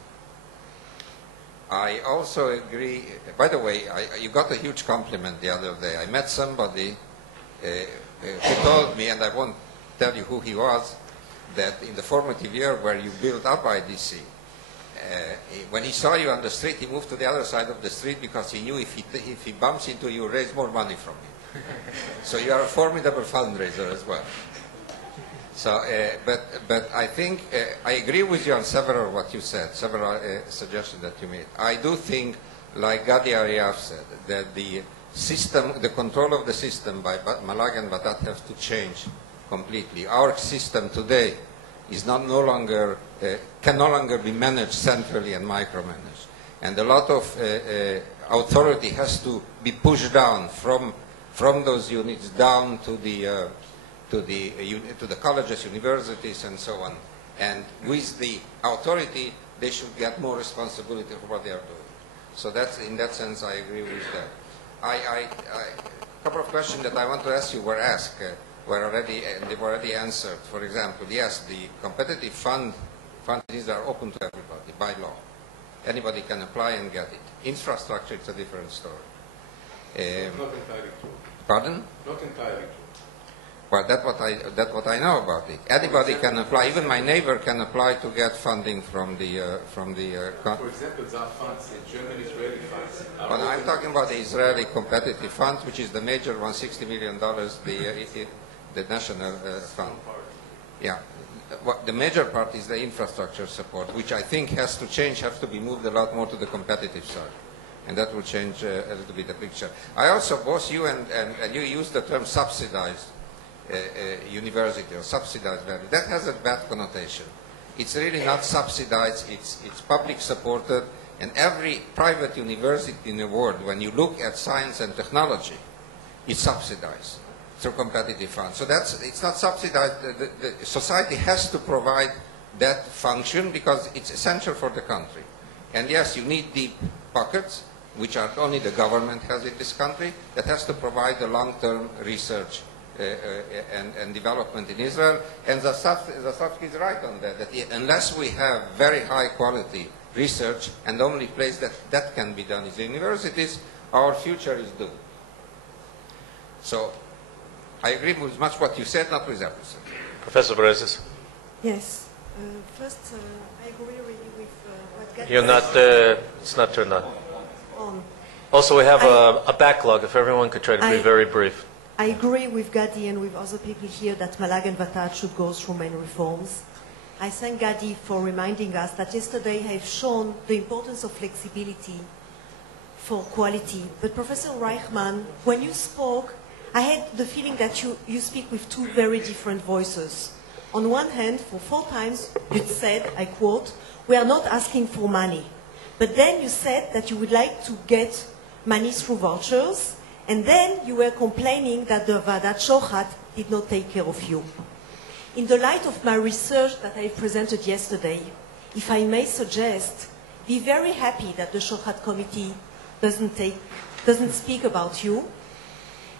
I also agree, by the way, you got a huge compliment the other day. I met somebody who told me, and I won't tell you who he was, that in the formative year where you built up IDC, when he saw you on the street, he moved to the other side of the street because he knew if he bumps into you, raise more money from him. So you are a formidable fundraiser as well. So, but I think I agree with you on several what you said, several suggestions that you made. I do think, like Gadi Ariav said, that the system, the control of the system by Malag and Vatat have to change completely. Our system today is can no longer be managed centrally and micromanaged, and a lot of authority has to be pushed down from those units down to the colleges, universities, and so on. And with the authority, they should get more responsibility for what they are doing. So that's, in that sense, I agree with that. A couple of questions that I want to ask you were asked, were already answered. For example, yes, the competitive funds are open to everybody by law. Anybody can apply and get it. Infrastructure, it's a different story. Not entirely true. Pardon? Not entirely true. Well, that's what I know about it. Anybody can apply. Even my neighbor can apply to get funding from the. For example, ZAF funds, the German-Israeli funds. Well, I'm talking about the Israeli competitive fund, which is the major $160 million, the national fund. Yeah, the major part is the infrastructure support, which I think has to change, has to be moved a lot more to the competitive side. And that will change a little bit the picture. I also, both you and you used the term subsidized university or subsidized value. That has a bad connotation. It's really not subsidized. It's public supported, And every private university in the world, when you look at science and technology, is subsidized through competitive funds. So it's not subsidized. The society has to provide that function because it's essential for the country. And yes, you need deep pockets, which are only the government has in this country, that has to provide the long-term research and development in Israel. And Zasavsky is right on that, unless we have very high-quality research, and the only place that can be done is the universities, our future is doomed. So I agree with much what you said, not with everything. Professor Berezes. Yes. First, I agree really with what Gadi You're said. not, it's not turned on. Also, we have a backlog, if everyone could try to be very brief. I agree with Gadi and with other people here that Malag and Vatat should go through main reforms. I thank Gadi for reminding us that yesterday I have shown the importance of flexibility for quality. But Professor Reichman, when you spoke, I had the feeling that you speak with two very different voices. On one hand, for 4 times, you said, I quote, "We are not asking for money." But then you said that you would like to get money through vouchers, and then you were complaining that the Vadat Shochat did not take care of you. In the light of my research that I presented yesterday, if I may suggest, be very happy that the Shochat committee doesn't speak about you.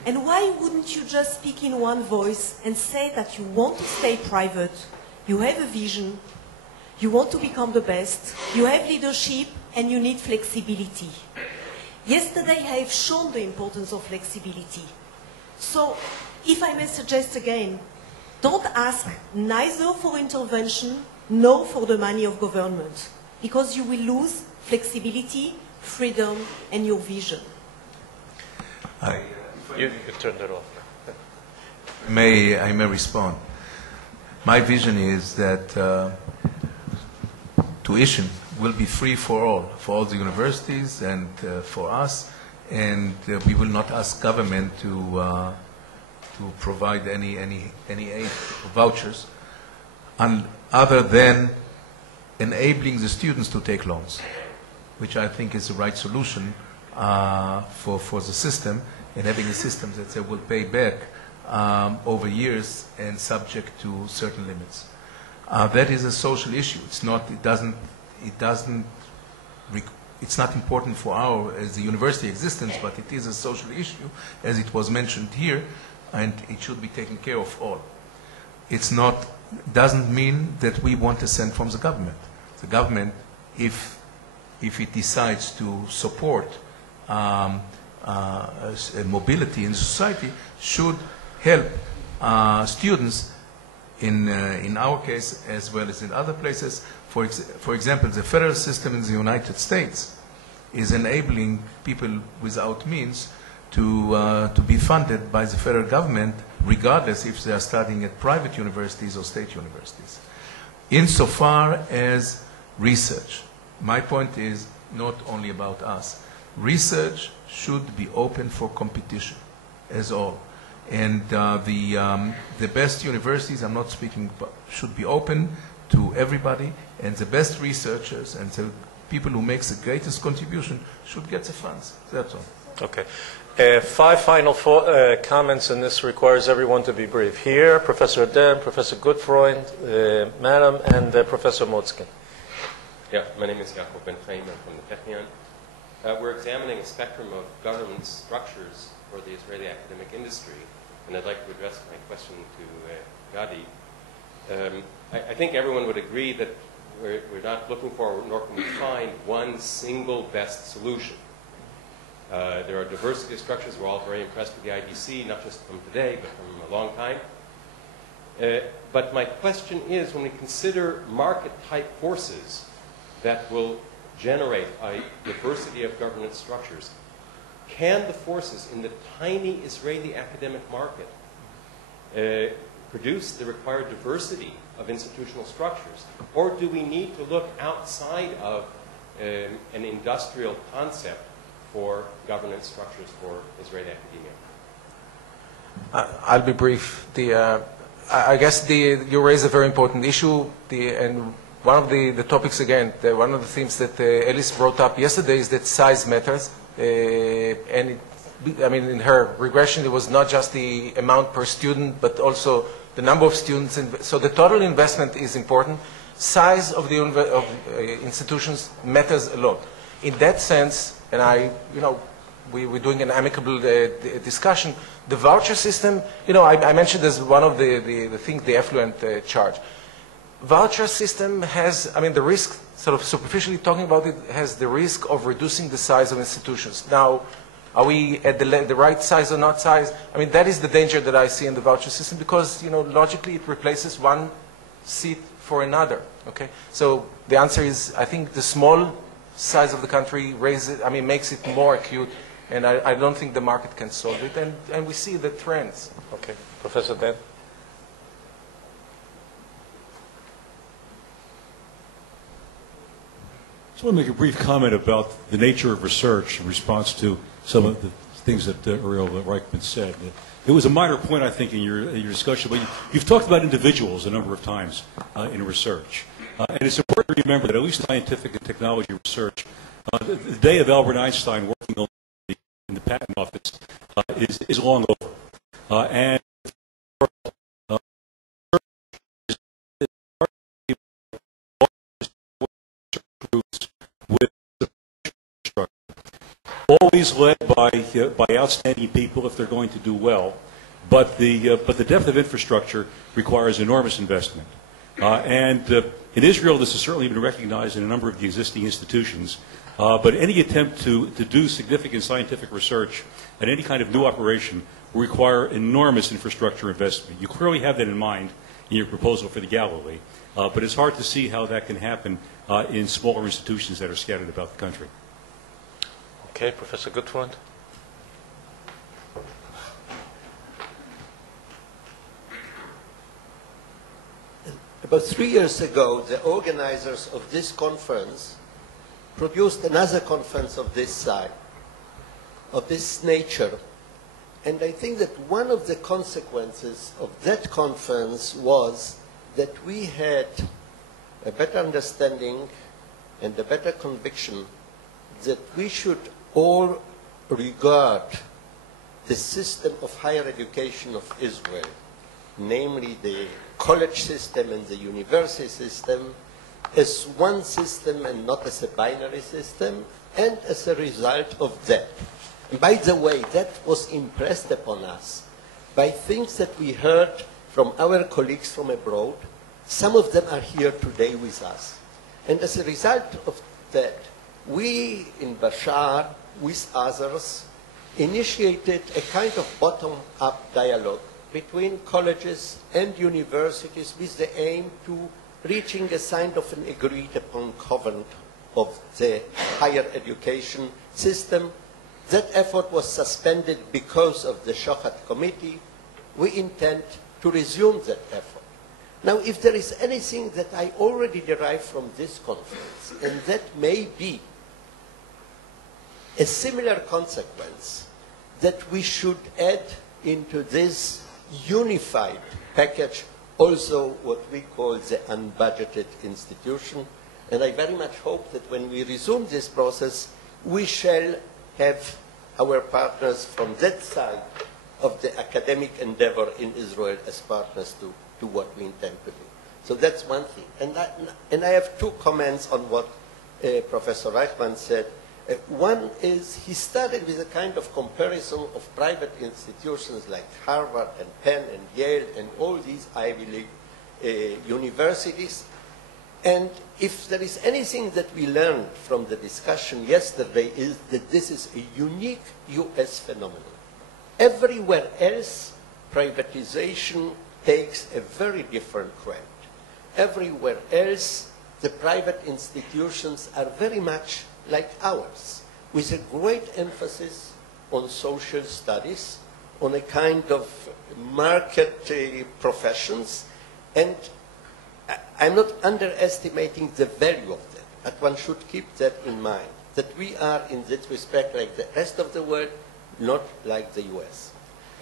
And why wouldn't you just speak in one voice and say that you want to stay private, you have a vision, you want to become the best, you have leadership, and you need flexibility. Yesterday I have shown the importance of flexibility. So, if I may suggest again, don't ask neither for intervention nor for the money of government, because you will lose flexibility, freedom, and your vision. You turned it off. I may respond. My vision is that tuition will be free for all the universities and for us, and we will not ask government to provide any aid or vouchers, other than enabling the students to take loans, which I think is the right solution for the system, and having a system that they will pay back over years and subject to certain limits. That is a social issue. It's not important for as a university existence, but it is a social issue, as it was mentioned here, and it should be taken care of all. Doesn't mean that we want assent from the government. The government, if it decides to support mobility in society, should help students in our case as well as in other places. For example, the federal system in the United States is enabling people without means to be funded by the federal government, regardless if they are studying at private universities or state universities. Insofar as research, my point is not only about us. Research should be open for competition, as all. And the best universities, I'm not speaking, should be open to everybody, and the best researchers and the people who make the greatest contribution should get the funds. That's all. Okay. 5 final comments, and this requires everyone to be brief. Here, Professor Adem, Professor Gutfreund, Madam, and Professor Motzkin. Yeah, my name is Yaakov Ben Chaim. I'm from the Technion. We're examining a spectrum of government structures for the Israeli academic industry, and I'd like to address my question to Gadi. I think everyone would agree that we're not looking for, nor can we find, one single best solution. There are diversity of structures. We're all very impressed with the IDC, not just from today, but from a long time. But my question is, when we consider market-type forces that will generate a diversity of governance structures, can the forces in the tiny Israeli academic market produce the required diversity of institutional structures? Or do we need to look outside of an industrial concept for governance structures for Israeli academia? I'll be brief. I guess you raise a very important issue, and one of the topics, again, one of the themes that Alice brought up yesterday is that size matters. And in her regression, it was not just the amount per student, but also the number of students. So the total investment is important. Size of the institutions matters a lot. In that sense, and we're doing an amicable discussion, the voucher system, I mentioned as one of the things, the affluent charge. Voucher system has, the risk, sort of superficially talking about it, has the risk of reducing the size of institutions. Now, are we at the right size or not size? That is the danger that I see in the voucher system because, logically it replaces one seat for another, okay? So the answer is, I think the small size of the country makes it more acute, and I don't think the market can solve it, and we see the trends. Okay, Professor Dan? I just want to make a brief comment about the nature of research in response to some of the things that Uriel Reichman said. It was a minor point, I think, in your discussion, but you've talked about individuals a number of times in research. And it's important to remember that at least scientific and technology research, the day of Albert Einstein working in the patent office is long over. And with the structure, always led by outstanding people if they're going to do well, but the depth of infrastructure requires enormous investment. And in Israel, this has certainly been recognized in a number of the existing institutions. But any attempt to do significant scientific research at any kind of new operation will require enormous infrastructure investment. You clearly have that in mind in your proposal for the Galilee, but it's hard to see how that can happen in smaller institutions that are scattered about the country. Okay, Professor Gutfreund. About 3 years ago, the organizers of this conference produced another conference of this size, of this nature. And I think that one of the consequences of that conference was that we had a better understanding and a better conviction that we should all regard the system of higher education of Israel, namely the college system and the university system, as one system and not as a binary system, and as a result of that. And by the way, that was impressed upon us by things that we heard from our colleagues from abroad. Some of them are here today with us. And as a result of that, we in Bashar, with others, initiated a kind of bottom-up dialogue between colleges and universities with the aim to reaching a kind of an agreed-upon covenant of the higher education system. That effort was suspended because of the Shochat Committee. We intend to resume that effort. Now, if there is anything that I already derived from this conference, and that may be a similar consequence that we should add into this unified package, also what we call the unbudgeted institution. And I very much hope that when we resume this process, we shall have our partners from that side of the academic endeavor in Israel as partners to what we intend to do. So that's one thing. And I have two comments on what Professor Reichman said. One is he started with a kind of comparison of private institutions like Harvard and Penn and Yale and all these Ivy League universities. And if there is anything that we learned from the discussion yesterday is that this is a unique U.S. phenomenon. Everywhere else, privatization takes a very different trend. Everywhere else, the private institutions are very much like ours, with a great emphasis on social studies, on a kind of market professions, and I'm not underestimating the value of that, but one should keep that in mind, that we are in this respect like the rest of the world, not like the US.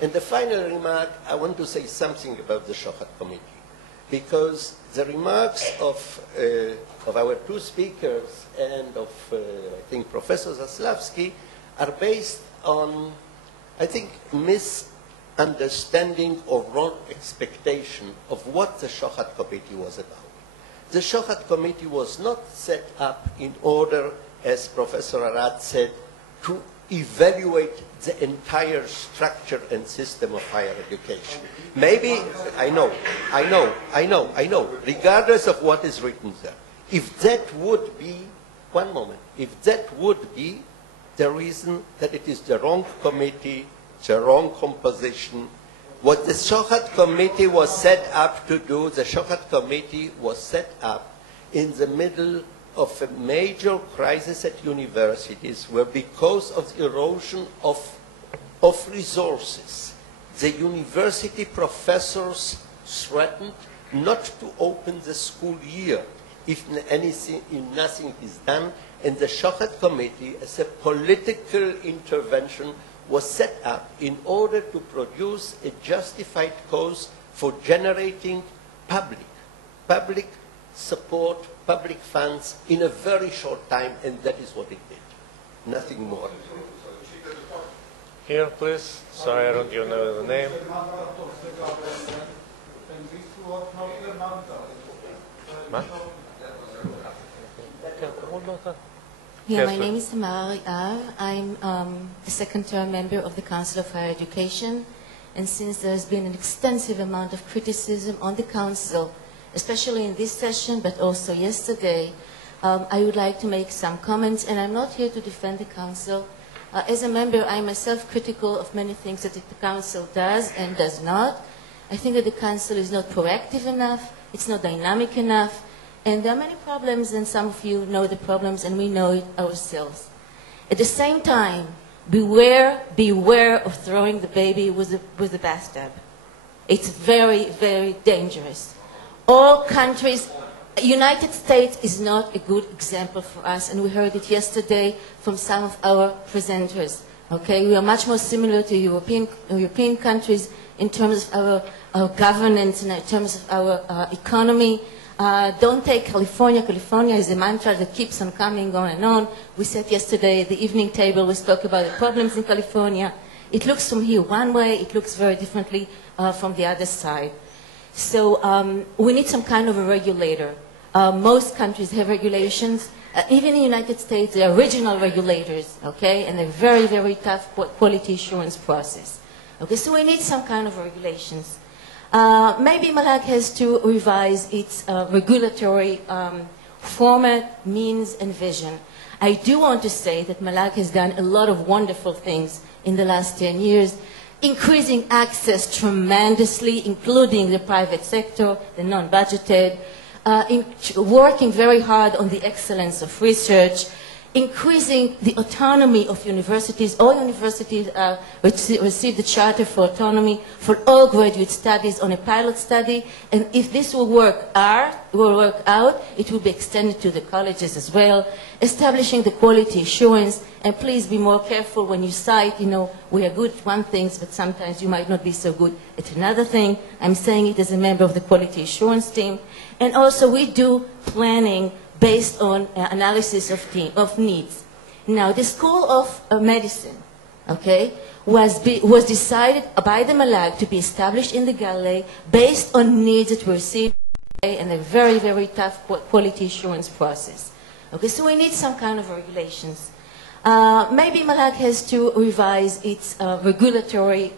And the final remark, I want to say something about the Shochat Committee. because the remarks of our two speakers and of, I think, Professor Zaslavsky are based on, I think, misunderstanding or wrong expectation of what the Shochat Committee was about. The Shochat Committee was not set up in order, as Professor Arad said, to evaluate the entire structure and system of higher education. Maybe, I know, regardless of what is written there. If that would be, one moment, if that would be the reason that it is the wrong committee, the wrong composition, what the Shochat Committee was set up to do, the Shochat Committee was set up in the middle of a major crisis at universities where, because of the erosion of resources, the university professors threatened not to open the school year if nothing is done, and the Shochat Committee, as a political intervention, was set up in order to produce a justified cause for generating public support, public funds in a very short time, and that is what it did. Nothing more. Here, please. Sorry, I don't even know the name. Yeah, my name is Ariav. I'm a second-term member of the Council of Higher Education, and since there's been an extensive amount of criticism on the Council, especially in this session, but also yesterday, I would like to make some comments, and I'm not here to defend the Council. As a member, I'm myself critical of many things that the Council does and does not. I think that the Council is not proactive enough, it's not dynamic enough, and there are many problems, and some of you know the problems, and we know it ourselves. At the same time, beware of throwing the baby with the bathtub. It's very, very dangerous. All countries, United States is not a good example for us, and we heard it yesterday from some of our presenters. Okay, we are much more similar to European countries in terms of our governance and in terms of our economy. Don't take California. California is a mantra that keeps on coming on and on. We said yesterday at the evening table, we spoke about the problems in California. It looks from here one way, it looks very differently from the other side. So we need some kind of a regulator. Most countries have regulations. Even in the United States, there are regional regulators, okay, and a very, very tough quality assurance process. Okay, so we need some kind of regulations. Maybe Malak has to revise its regulatory format, means, and vision. I do want to say that Malak has done a lot of wonderful things in the last 10 years, increasing access tremendously, including the private sector, the non-budgeted, working very hard on the excellence of research, increasing the autonomy of universities. All universities receive the Charter for Autonomy for all graduate studies on a pilot study, and if this will work out, it will be extended to the colleges as well, establishing the quality assurance, and please be more careful when you cite, we are good at one thing, but sometimes you might not be so good at another thing. I'm saying it as a member of the quality assurance team. And also we do planning based on analysis of needs. Now, the School of Medicine, okay, was decided by the Malag to be established in the Galilee based on needs that were received and a very, very tough quality assurance process. Okay, so we need some kind of regulations. Maybe Malag has to revise its regulatory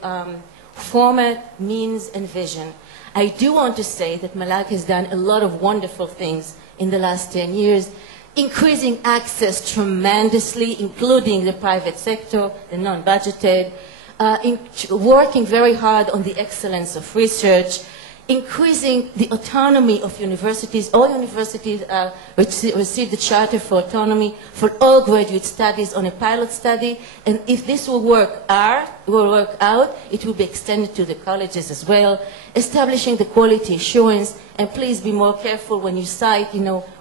format, means, and vision. I do want to say that Malag has done a lot of wonderful things in the last 10 years, increasing access tremendously, including the private sector, the non-budgeted, working very hard on the excellence of research, increasing the autonomy of universities. All universities receive the Charter for Autonomy for all graduate studies on a pilot study, and if this will work out, it will be extended to the colleges as well, establishing the quality assurance, and please be more careful when you cite,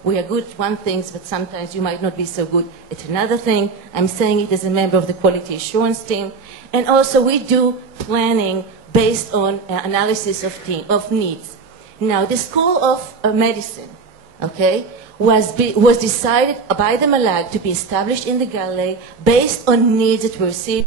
we are good at one thing, but sometimes you might not be so good at another thing. I'm saying it as a member of the quality assurance team. And also we do planning based on analysis of needs. Now, the School of Medicine, okay, was decided by the Malag to be established in the Galilee based on needs that were seen